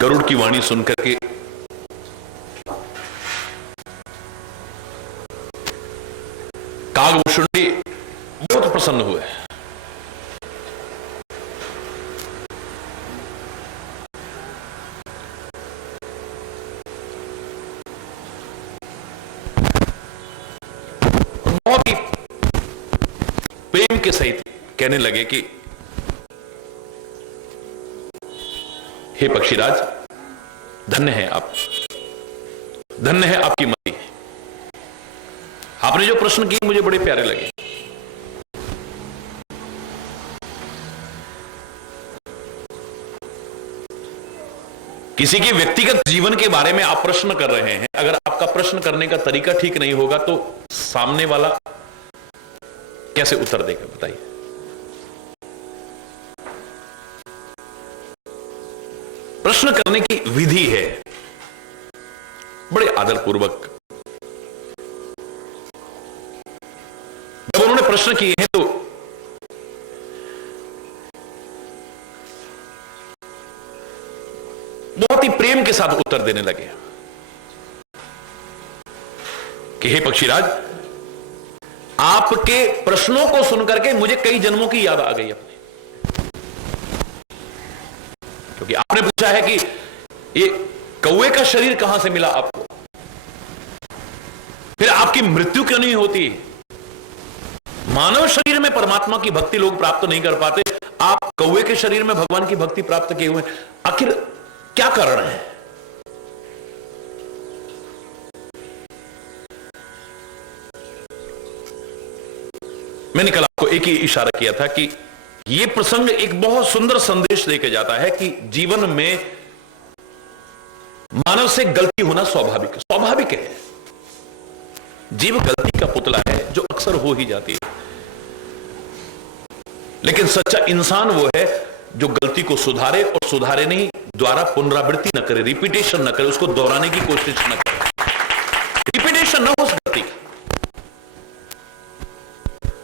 गरुड़ की वाणी सुनकर के कागभूषणी बहुत प्रसन्न हुए। बहुत ही प्रेम के सहित कहने लगे कि हे पक्षीराज, धन्य है आप, धन्य है आपकी मति। आपने जो प्रश्न किए मुझे बड़े प्यारे लगे। किसी के व्यक्तिगत जीवन के बारे में आप प्रश्न कर रहे हैं, अगर आपका प्रश्न करने का तरीका ठीक नहीं होगा तो सामने वाला कैसे उत्तर देगा, बताइए। प्रश्न करने की विधि है, बड़े आदरपूर्वक। जब उन्होंने प्रश्न किए हैं तो बहुत ही प्रेम के साथ उत्तर देने लगे कि हे पक्षीराज, आपके प्रश्नों को सुनकर के मुझे कई जन्मों की याद आ गई अपनी। क्योंकि आपने पूछा है कि ये कौवे का शरीर कहां से मिला आपको, फिर आपकी मृत्यु क्यों नहीं होती। मानव शरीर में परमात्मा की भक्ति लोग प्राप्त नहीं कर पाते, आप कौवे के शरीर में भगवान की भक्ति प्राप्त किए हुए, आखिर क्या कारण है। मैंने कल आपको एक ही इशारा किया था कि यह प्रसंग एक बहुत सुंदर संदेश लेके जाता है कि जीवन में मानव से गलती होना स्वाभाविक है। जीव गलती का पुतला है जो अक्सर हो ही जाती है, लेकिन सच्चा इंसान वो है जो गलती को सुधारे, और सुधारे नहीं, द्वारा पुनरावृत्ति न करे, रिपीटेशन न करे, उसको दोहराने की कोशिश न करे, रिपीटेशन न हो उस गलती का।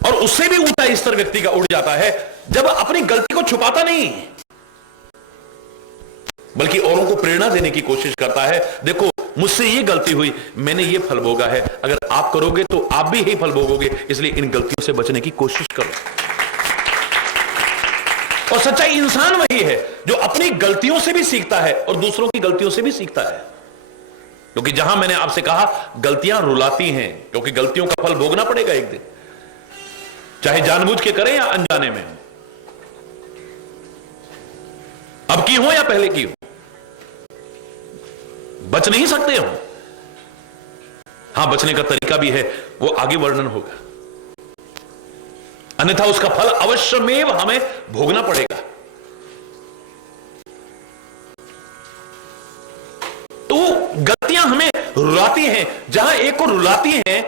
और उससे भी ऊंचा स्तर व्यक्ति का उठ जाता है जब अपनी गलती को छुपाता नहीं, बल्कि औरों को प्रेरणा देने की कोशिश करता है। देखो, मुझसे ये गलती हुई, मैंने ये फल भोगा है, अगर आप करोगे तो आप भी यही फल भोगोगे, इसलिए इन गलतियों से बचने की कोशिश करो। और सच्चा इंसान वही है जो अपनी गलतियों से भी सीखता है और दूसरों की गलतियों से भी सीखता है। क्योंकि जहां मैंने आपसे कहा गलतियां रुलाती हैं, क्योंकि गलतियों का फल भोगना पड़ेगा एक दिन, चाहे जानबूझ के करें या अनजाने में हो, अब की हो या पहले की हो, बच नहीं सकते हो। हां, बचने का तरीका भी है, वो आगे वर्णन होगा, अन्यथा उसका फल अवश्यमेव हमें भोगना पड़ेगा। तो गलतियां हमें रुलाती हैं, जहां एक को रुलाती हैं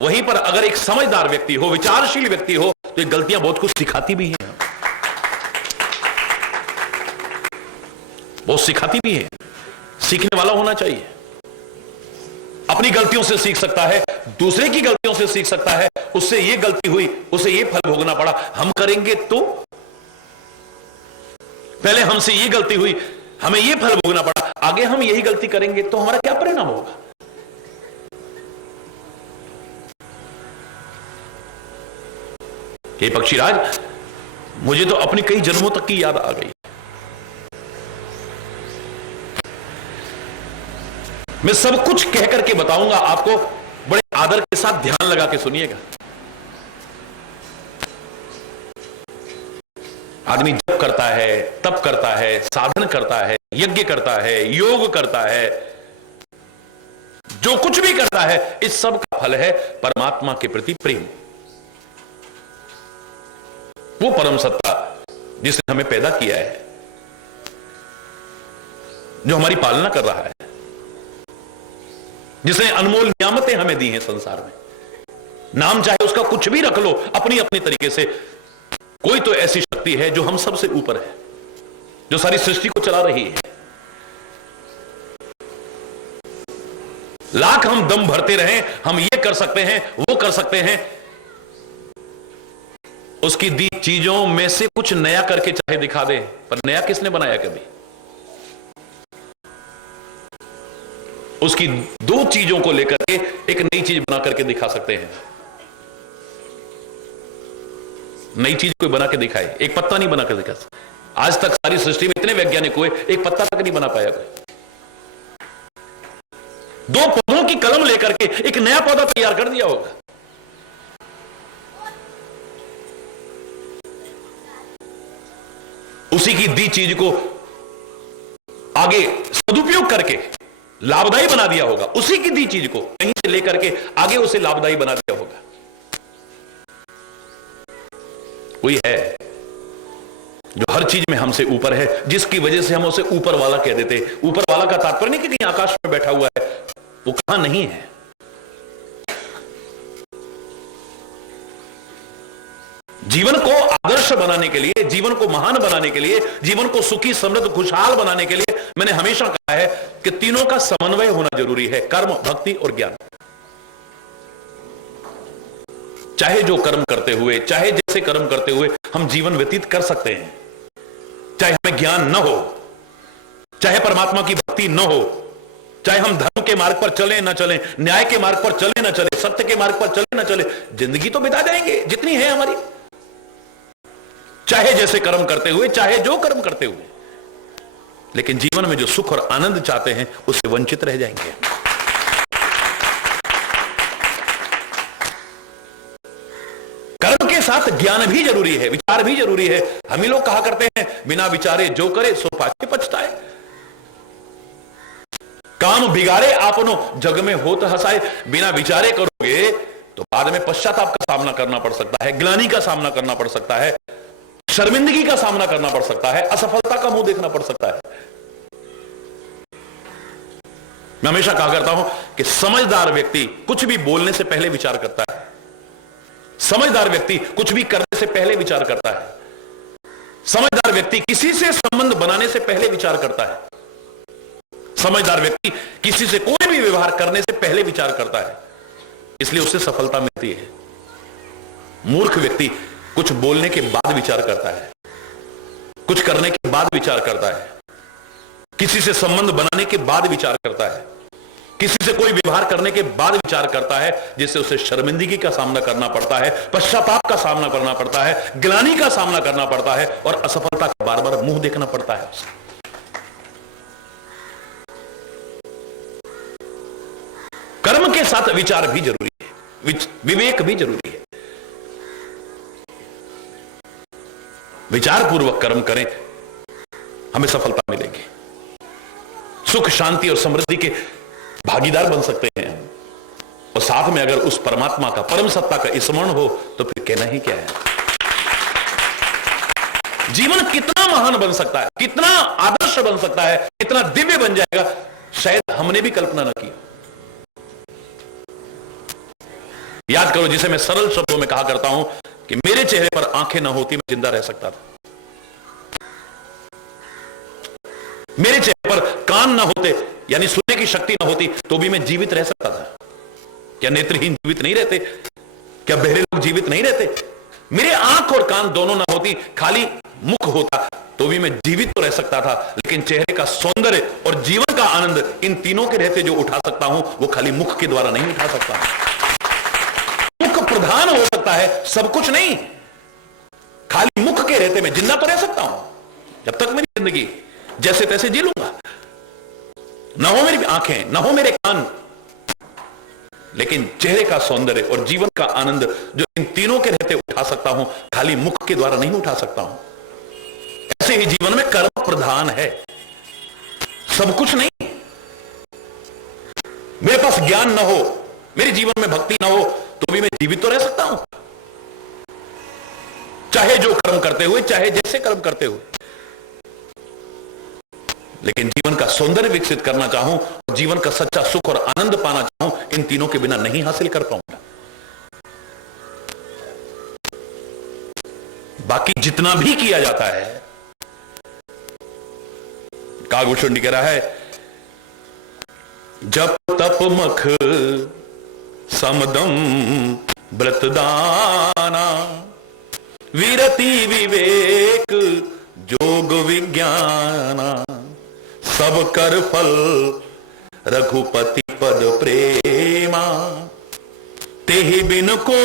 वहीं पर अगर एक समझदार व्यक्ति हो, विचारशील व्यक्ति हो, तो ये गलतियां बहुत कुछ सिखाती भी हैं, बहुत सिखाती भी हैं। सीखने वाला होना चाहिए, अपनी गलतियों से सीख सकता है, दूसरे की गलतियों से सीख सकता है। उससे ये गलती हुई, उसे ये फल भोगना पड़ा, हम करेंगे तो, पहले हमसे ये गलती हुई, हमें ये फल भोगना पड़ा, आगे हम यही गलती करेंगे तो हमारा क्या परिणाम होगा। हे पक्षीराज, मुझे तो अपनी कई जन्मों तक की याद आ गई। मैं सब कुछ कह करके बताऊंगा आपको, बड़े आदर के साथ ध्यान लगा के सुनिएगा। आदमी जप करता है, तप करता है, साधन करता है, यज्ञ करता है, योग करता है, जो कुछ भी करता है, इस सब का फल है परमात्मा के प्रति प्रेम। वो परम सत्ता जिसने हमें पैदा किया है, जो हमारी पालना कर रहा है, जिसने अनमोल नियामतें हमें दी हैं संसार में। नाम चाहे उसका कुछ भी रख लो अपनी अपनी तरीके से, कोई तो ऐसी शक्ति है जो हम सबसे ऊपर है, जो सारी सृष्टि को चला रही है। लाख हम दम भरते रहें, हम ये कर सकते हैं, वो कर सकते हैं, उसकी दी चीजों में से कुछ नया करके चाहे दिखा दे, पर नया किसने बनाया कभी। उसकी दो चीजों को लेकर के एक नई चीज बना करके दिखा सकते हैं। नई चीज कोई बना के दिखाए, एक पत्ता नहीं बना कर दिखा। आज तक सारी सृष्टि में इतने वैज्ञानिक हुए, एक पत्ता तक नहीं बना पाया कोई। दो पौधों की कलम लेकर के एक नया पौधा तैयार कर दिया होगा। उसी की दी चीज को आगे सदुपयोग करके लाभदायी बना दिया होगा, उसी की दी चीज को कहीं से लेकर के आगे उसे लाभदायी बना दिया होगा। कोई है जो हर चीज में हमसे ऊपर है, जिसकी वजह से हम उसे ऊपर वाला कह देते। ऊपर वाला का तात्पर्य नहीं कि कहीं आकाश में बैठा हुआ है, वो कहां नहीं है। जीवन को आदर्श बनाने के लिए, जीवन को महान बनाने के लिए, जीवन को सुखी समृद्ध खुशहाल बनाने के लिए मैंने हमेशा कहा है कि तीनों का समन्वय होना जरूरी है, कर्म, भक्ति और ज्ञान। चाहे जो कर्म करते हुए, चाहे जैसे कर्म करते हुए हम जीवन व्यतीत कर सकते हैं, चाहे हमें ज्ञान न हो, चाहे परमात्मा की भक्ति न हो, चाहे हम धर्म के मार्ग पर चले न चले, न्याय के मार्ग पर चले न चले, सत्य के मार्ग पर चले न चले, जिंदगी तो बिता जाएंगे जितनी है हमारी। चाहे जैसे कर्म करते हुए, चाहे जो कर्म करते हुए, लेकिन जीवन में जो सुख और आनंद चाहते हैं उससे वंचित रह जाएंगे। कर्म के साथ ज्ञान भी जरूरी है, विचार भी जरूरी है। हम ही लोग कहा करते हैं बिना विचारे जो करे सो पाछे पछताए। काम बिगाड़े आपनो जग में होत हंसाए। बिना विचारे करोगे तो बाद में पश्चाताप का सामना करना पड़ सकता है, ग्लानि का सामना करना पड़ सकता है, शर्मिंदगी का सामना करना पड़ सकता है, असफलता का मुंह देखना पड़ सकता है। मैं हमेशा कहा करता हूं कि समझदार व्यक्ति कुछ भी बोलने से पहले विचार करता है। समझदार व्यक्ति कुछ भी करने से पहले विचार करता है। समझदार व्यक्ति किसी से संबंध बनाने से पहले विचार करता है। समझदार व्यक्ति किसी से कोई भी व्यवहार करने से पहले विचार करता है, इसलिए उसे सफलता मिलती है। मूर्ख व्यक्ति कुछ बोलने के बाद विचार करता है, कुछ करने के बाद विचार करता है, किसी से संबंध बनाने के बाद विचार करता है, किसी से कोई व्यवहार करने के बाद विचार करता है, जिससे उसे शर्मिंदगी का सामना करना पड़ता है, पश्चाताप का सामना करना पड़ता है, ग्लानि का सामना करना पड़ता है और असफलता का बार बार मुंह देखना पड़ता है उसे। कर्म के साथ विचार भी जरूरी है, विवेक भी जरूरी है। विचार पूर्वक कर्म करें, हमें सफलता मिलेगी। सुख, शांति और समृद्धि के भागीदार बन सकते हैं और साथ में अगर उस परमात्मा का, परम सत्ता का स्मरण हो तो फिर कहना ही क्या है। जीवन कितना महान बन सकता है, कितना आदर्श बन सकता है, कितना दिव्य बन जाएगा, शायद हमने भी कल्पना न की। याद करो, जिसे मैं सरल शब्दों में कहा करता हूं कि मेरे चेहरे पर आंखें न होती मैं जिंदा रह सकता था, मेरे चेहरे पर कान न होते यानी सुनने की शक्ति न होती तो भी मैं जीवित रह सकता था। क्या नेत्रहीन जीवित नहीं रहते? क्या बहरे लोग जीवित नहीं रहते? मेरे आंख और कान दोनों ना होती, खाली मुख होता तो भी मैं जीवित तो रह सकता था। लेकिन चेहरे का सौंदर्य और जीवन का आनंद, इन तीनों के रहते जो उठा सकता हूं वो खाली मुख के द्वारा नहीं उठा सकता। मुख प्रधान हो सकता है, सब कुछ नहीं। खाली मुख के रहते मैं जिंदा तो रह सकता हूं, जब तक मेरी जिंदगी जैसे तैसे जी लूंगा। ना हो मेरी आंखें, ना हो मेरे कान, लेकिन चेहरे का सौंदर्य और जीवन का आनंद जो इन तीनों के रहते उठा सकता हूं, खाली मुख के द्वारा नहीं उठा सकता हूं। ऐसे ही जीवन में कर्म प्रधान है, सब कुछ नहीं। मेरे पास ज्ञान ना हो, मेरे जीवन में भक्ति ना हो तो भी मैं जीवित तो रह सकता हूं, चाहे जो कर्म करते हुए, चाहे जैसे कर्म करते हुए। लेकिन जीवन का सौंदर्य विकसित करना चाहूं, जीवन का सच्चा सुख और आनंद पाना चाहूं, इन तीनों के बिना नहीं हासिल कर पाऊंगा। बाकी जितना भी किया जाता है, कागभूषण कह रहा है, जप तप मख समदम व्रतदाना विरति विवेक जोग विज्ञाना सब कर फल रघुपति पद प्रेमा तेहि बिन को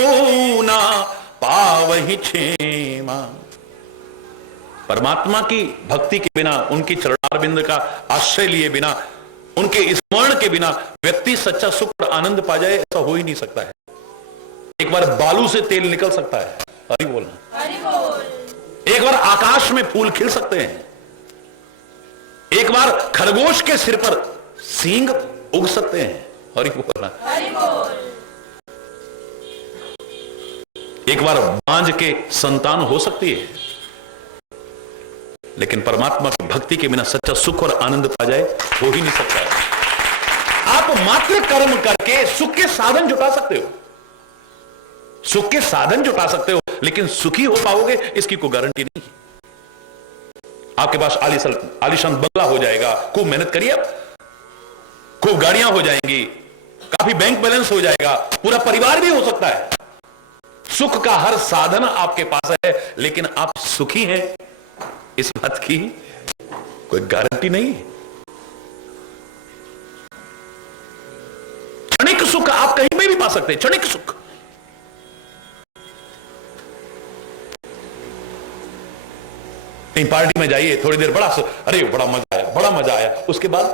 ना पावहि क्षेमा। परमात्मा की भक्ति के बिना, उनकी चरणारविंद का आश्रय लिए बिना, उनके स्मरण के बिना व्यक्ति सच्चा सुख और आनंद पा जाए, ऐसा हो ही नहीं सकता है। एक बार बालू से तेल निकल सकता है, हरि बोलना, हरि बोल। एक बार आकाश में फूल खिल सकते हैं, एक बार खरगोश के सिर पर सींग उग सकते हैं, हरि बोल। एक बार बांझ के संतान हो सकती है, लेकिन परमात्मा की भक्ति के बिना सच्चा सुख और आनंद पा जाए हो ही नहीं सकता है। आप मात्र कर्म करके सुख के साधन जुटा सकते हो, सुख के साधन जुटा सकते हो, लेकिन सुखी हो पाओगे इसकी कोई गारंटी नहीं है। आपके पास आलीशान बंगला हो जाएगा, खूब मेहनत करिए, आप खूब गाड़ियां हो जाएंगी, काफी बैंक बैलेंस हो जाएगा, पूरा परिवार भी हो सकता है, सुख का हर साधन आपके पास है, लेकिन आप सुखी हैं इस बात की कोई गारंटी नहीं है। क्षणिक सुख आप कहीं पे भी पा सकते हैं, क्षणिक सुख। कहीं पार्टी में जाइए, थोड़ी देर अरे बड़ा मजा आया, बड़ा मजा आया, उसके बाद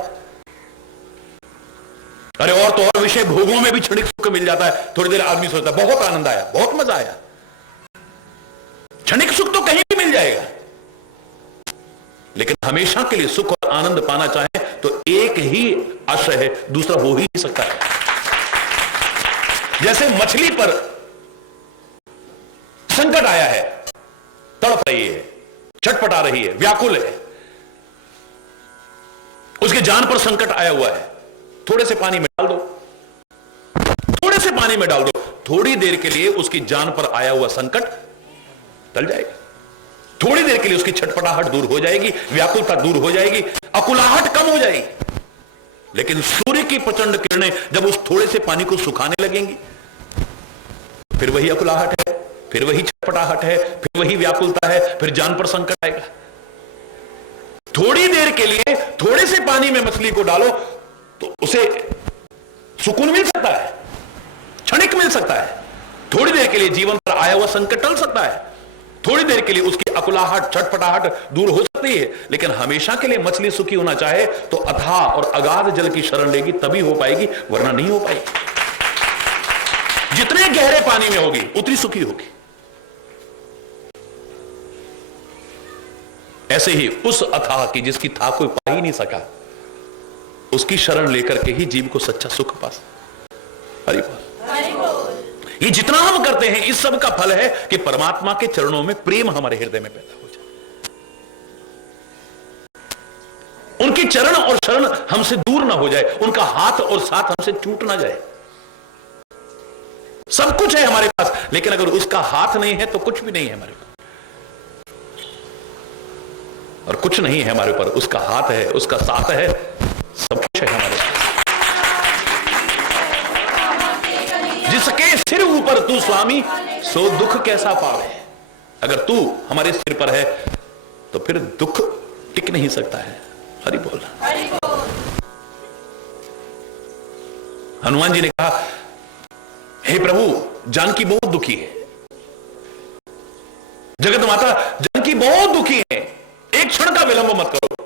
अरे और तो और विषय भोगों में भी क्षणिक सुख मिल जाता है, थोड़ी देर आदमी सोचता है बहुत आनंद आया, बहुत मजा आया। क्षणिक सुख तो कहीं भी मिल जाएगा, लेकिन हमेशा के लिए सुख और आनंद पाना चाहें तो एक ही आश्रय है, दूसरा हो ही नहीं सकता है। जैसे मछली पर संकट आया है, तड़प रही है, छटपटा रही है, व्याकुल है, उसके जान पर संकट आया हुआ है, थोड़े से पानी में डाल दो, थोड़े से पानी में डाल दो, थोड़ी देर के लिए उसकी जान पर आया हुआ संकट टल जाएगा, थोड़ी देर के लिए उसकी छटपटाहट दूर हो जाएगी, व्याकुलता दूर हो जाएगी, अकुलाहट कम हो जाएगी। लेकिन सूर्य की प्रचंड किरणें जब उस थोड़े से पानी को सुखाने लगेंगी, फिर वही अकुलाहट है, फिर वही छटपटाहट है, फिर वही व्याकुलता है, फिर जान पर संकट आएगा। थोड़ी देर के लिए थोड़े से पानी में मछली को डालो तो उसे सुकून मिल सकता है, क्षणिक मिल सकता है, थोड़ी देर के लिए जीवन पर आया हुआ संकट टल सकता है, थोड़ी देर के लिए उसकी अकुलाहट छटपटाहट दूर हो सकती है, लेकिन हमेशा के लिए मछली सुखी होना चाहे तो अथाह और अगाध जल की शरण लेगी, तभी हो पाएगी, वरना नहीं हो पाएगी। जितने गहरे पानी में होगी उतनी सुखी होगी। ऐसे ही उस अथाह की जिसकी था कोई पा ही नहीं सका, उसकी शरण लेकर के ही जीव को सच्चा सुख पास। हरि बोल। ये जितना हम करते हैं इस सब का फल है कि परमात्मा के चरणों में प्रेम हमारे हृदय में पैदा हो जाए, उनके चरण और शरण हमसे दूर ना हो जाए, उनका हाथ और साथ हमसे छूट ना जाए। सब कुछ है हमारे पास, लेकिन अगर उसका हाथ नहीं है तो कुछ भी नहीं है हमारे पास, और कुछ नहीं है हमारे ऊपर, उसका हाथ है, उसका साथ है, सब कुछ है हमारे पास। जिसके सिर ऊपर तू स्वामी सो दुख कैसा पावे। अगर तू हमारे सिर पर है तो फिर दुख टिक नहीं सकता है। हरि बोल। हनुमान जी ने कहा, हे प्रभु जानकी बहुत दुखी है, जगत माता जानकी बहुत दुखी है, एक क्षण का विलंब मत करो,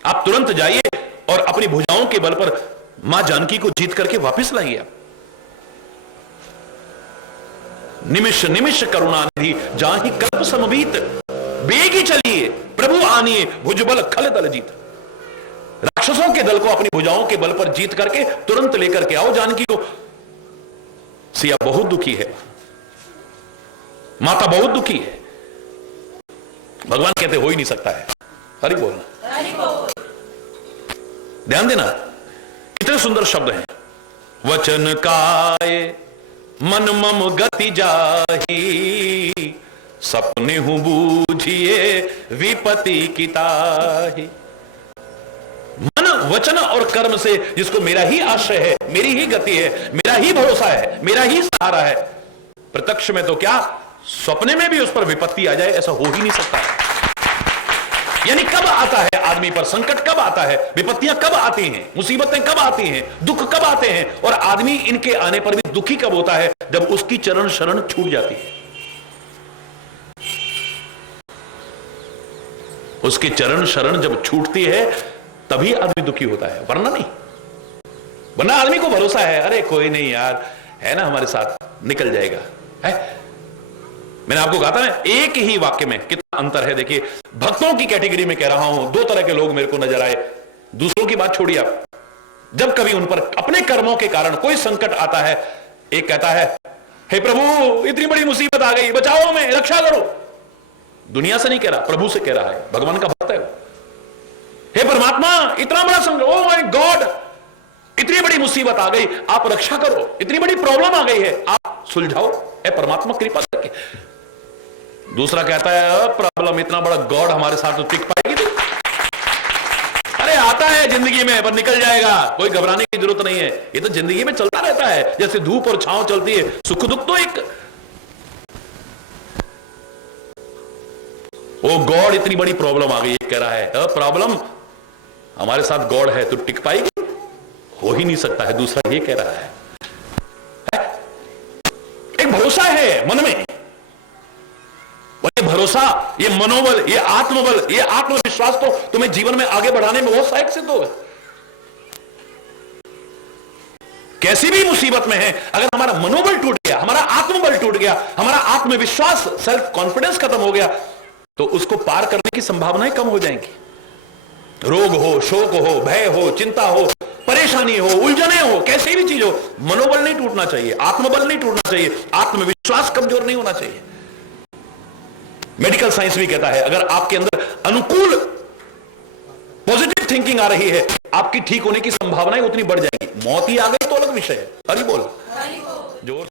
आप तुरंत जाइए और अपनी भुजाओं के बल पर मां जानकी को जीत करके वापस लाइए। आप निमिष निमिष करुणा निधि जाहि कल्प समवीत, बेगी चलिए प्रभु आनिए भुजबल खल दल जीत। राक्षसों के दल को अपनी भुजाओं के बल पर जीत करके तुरंत लेकर के आओ जानकी को। सिया बहुत दुखी है, माता बहुत दुखी है। भगवान कहते हो ही नहीं सकता है। हरि बोलना, ध्यान देना, कितने सुंदर शब्द हैं। वचन काय मन मम गति जाही, सपने हूं बूझिए विपति की ताही। मन वचन और कर्म से जिसको मेरा ही आश्रय है, मेरी ही गति है, मेरा ही भरोसा है, मेरा ही सहारा है, प्रत्यक्ष में तो क्या सपने में भी उस पर विपत्ति आ जाए ऐसा हो ही नहीं सकता है। यानी कब आता है आदमी पर संकट, कब आता है, विपत्तियां कब आती हैं, मुसीबतें कब आती हैं, दुख कब आते हैं, और आदमी इनके आने पर भी दुखी कब होता है, जब उसकी चरण शरण छूट जाती है। उसकी चरण शरण जब छूटती है तभी आदमी दुखी होता है, वरना नहीं। वरना आदमी को भरोसा है, अरे कोई नहीं यार, है ना हमारे साथ, निकल जाएगा है। मैंने आपको कहा था ना, एक ही वाक्य में कितना अंतर है। देखिए, भक्तों की कैटेगरी में कह रहा हूं, दो तरह के लोग मेरे को नजर आए। दूसरों की बात छोड़िए आप, जब कभी उन पर अपने कर्मों के कारण कोई संकट आता है, एक कहता है, हे प्रभु इतनी बड़ी मुसीबत आ गई, बचाओ हमें, रक्षा करो। दुनिया से नहीं कह रहा, प्रभु से कह रहा है, भगवान का भक्त है। हे परमात्मा इतना बड़ा संकट, ओ माय गॉड इतनी बड़ी मुसीबत आ गई, आप रक्षा करो, इतनी बड़ी प्रॉब्लम आ गई है, आप सुलझाओ, ए परमात्मा कृपा करके। दूसरा कहता है, प्रॉब्लम इतना बड़ा गॉड हमारे साथ तो टिक पाएगी? अरे आता है जिंदगी में, पर निकल जाएगा, कोई घबराने की जरूरत नहीं है, ये तो जिंदगी में चलता रहता है, जैसे धूप और छांव चलती है, सुख दुख तो एक। ओ गॉड इतनी बड़ी प्रॉब्लम आ गई, कह रहा है प्रॉब्लम हमारे साथ गॉड है तो टिक पाएगी? हो ही नहीं सकता है। दूसरा ये कह रहा है, एक भरोसा है मन में, ये भरोसा, ये मनोबल, ये आत्मबल, ये आत्मविश्वास तो तुम्हें जीवन में आगे बढ़ाने में बहुत सहायक सिद्ध होगा। कैसी भी मुसीबत में है, अगर हमारा मनोबल टूट गया, हमारा आत्मबल टूट गया, हमारा आत्मविश्वास, सेल्फ कॉन्फिडेंस खत्म हो गया, तो उसको पार करने की संभावनाएं कम हो जाएंगी। रोग हो, शोक हो, भय हो, चिंता हो, परेशानी हो, उलझने हो, कैसी भी चीज हो, मनोबल नहीं टूटना चाहिए, आत्मबल नहीं टूटना चाहिए, आत्मविश्वास कमजोर नहीं होना चाहिए। मेडिकल साइंस भी कहता है, अगर आपके अंदर अनुकूल पॉजिटिव थिंकिंग आ रही है, आपकी ठीक होने की संभावनाएं उतनी बढ़ जाएगी। मौत ही आ गई तो अलग विषय है। हरि बोल, जोर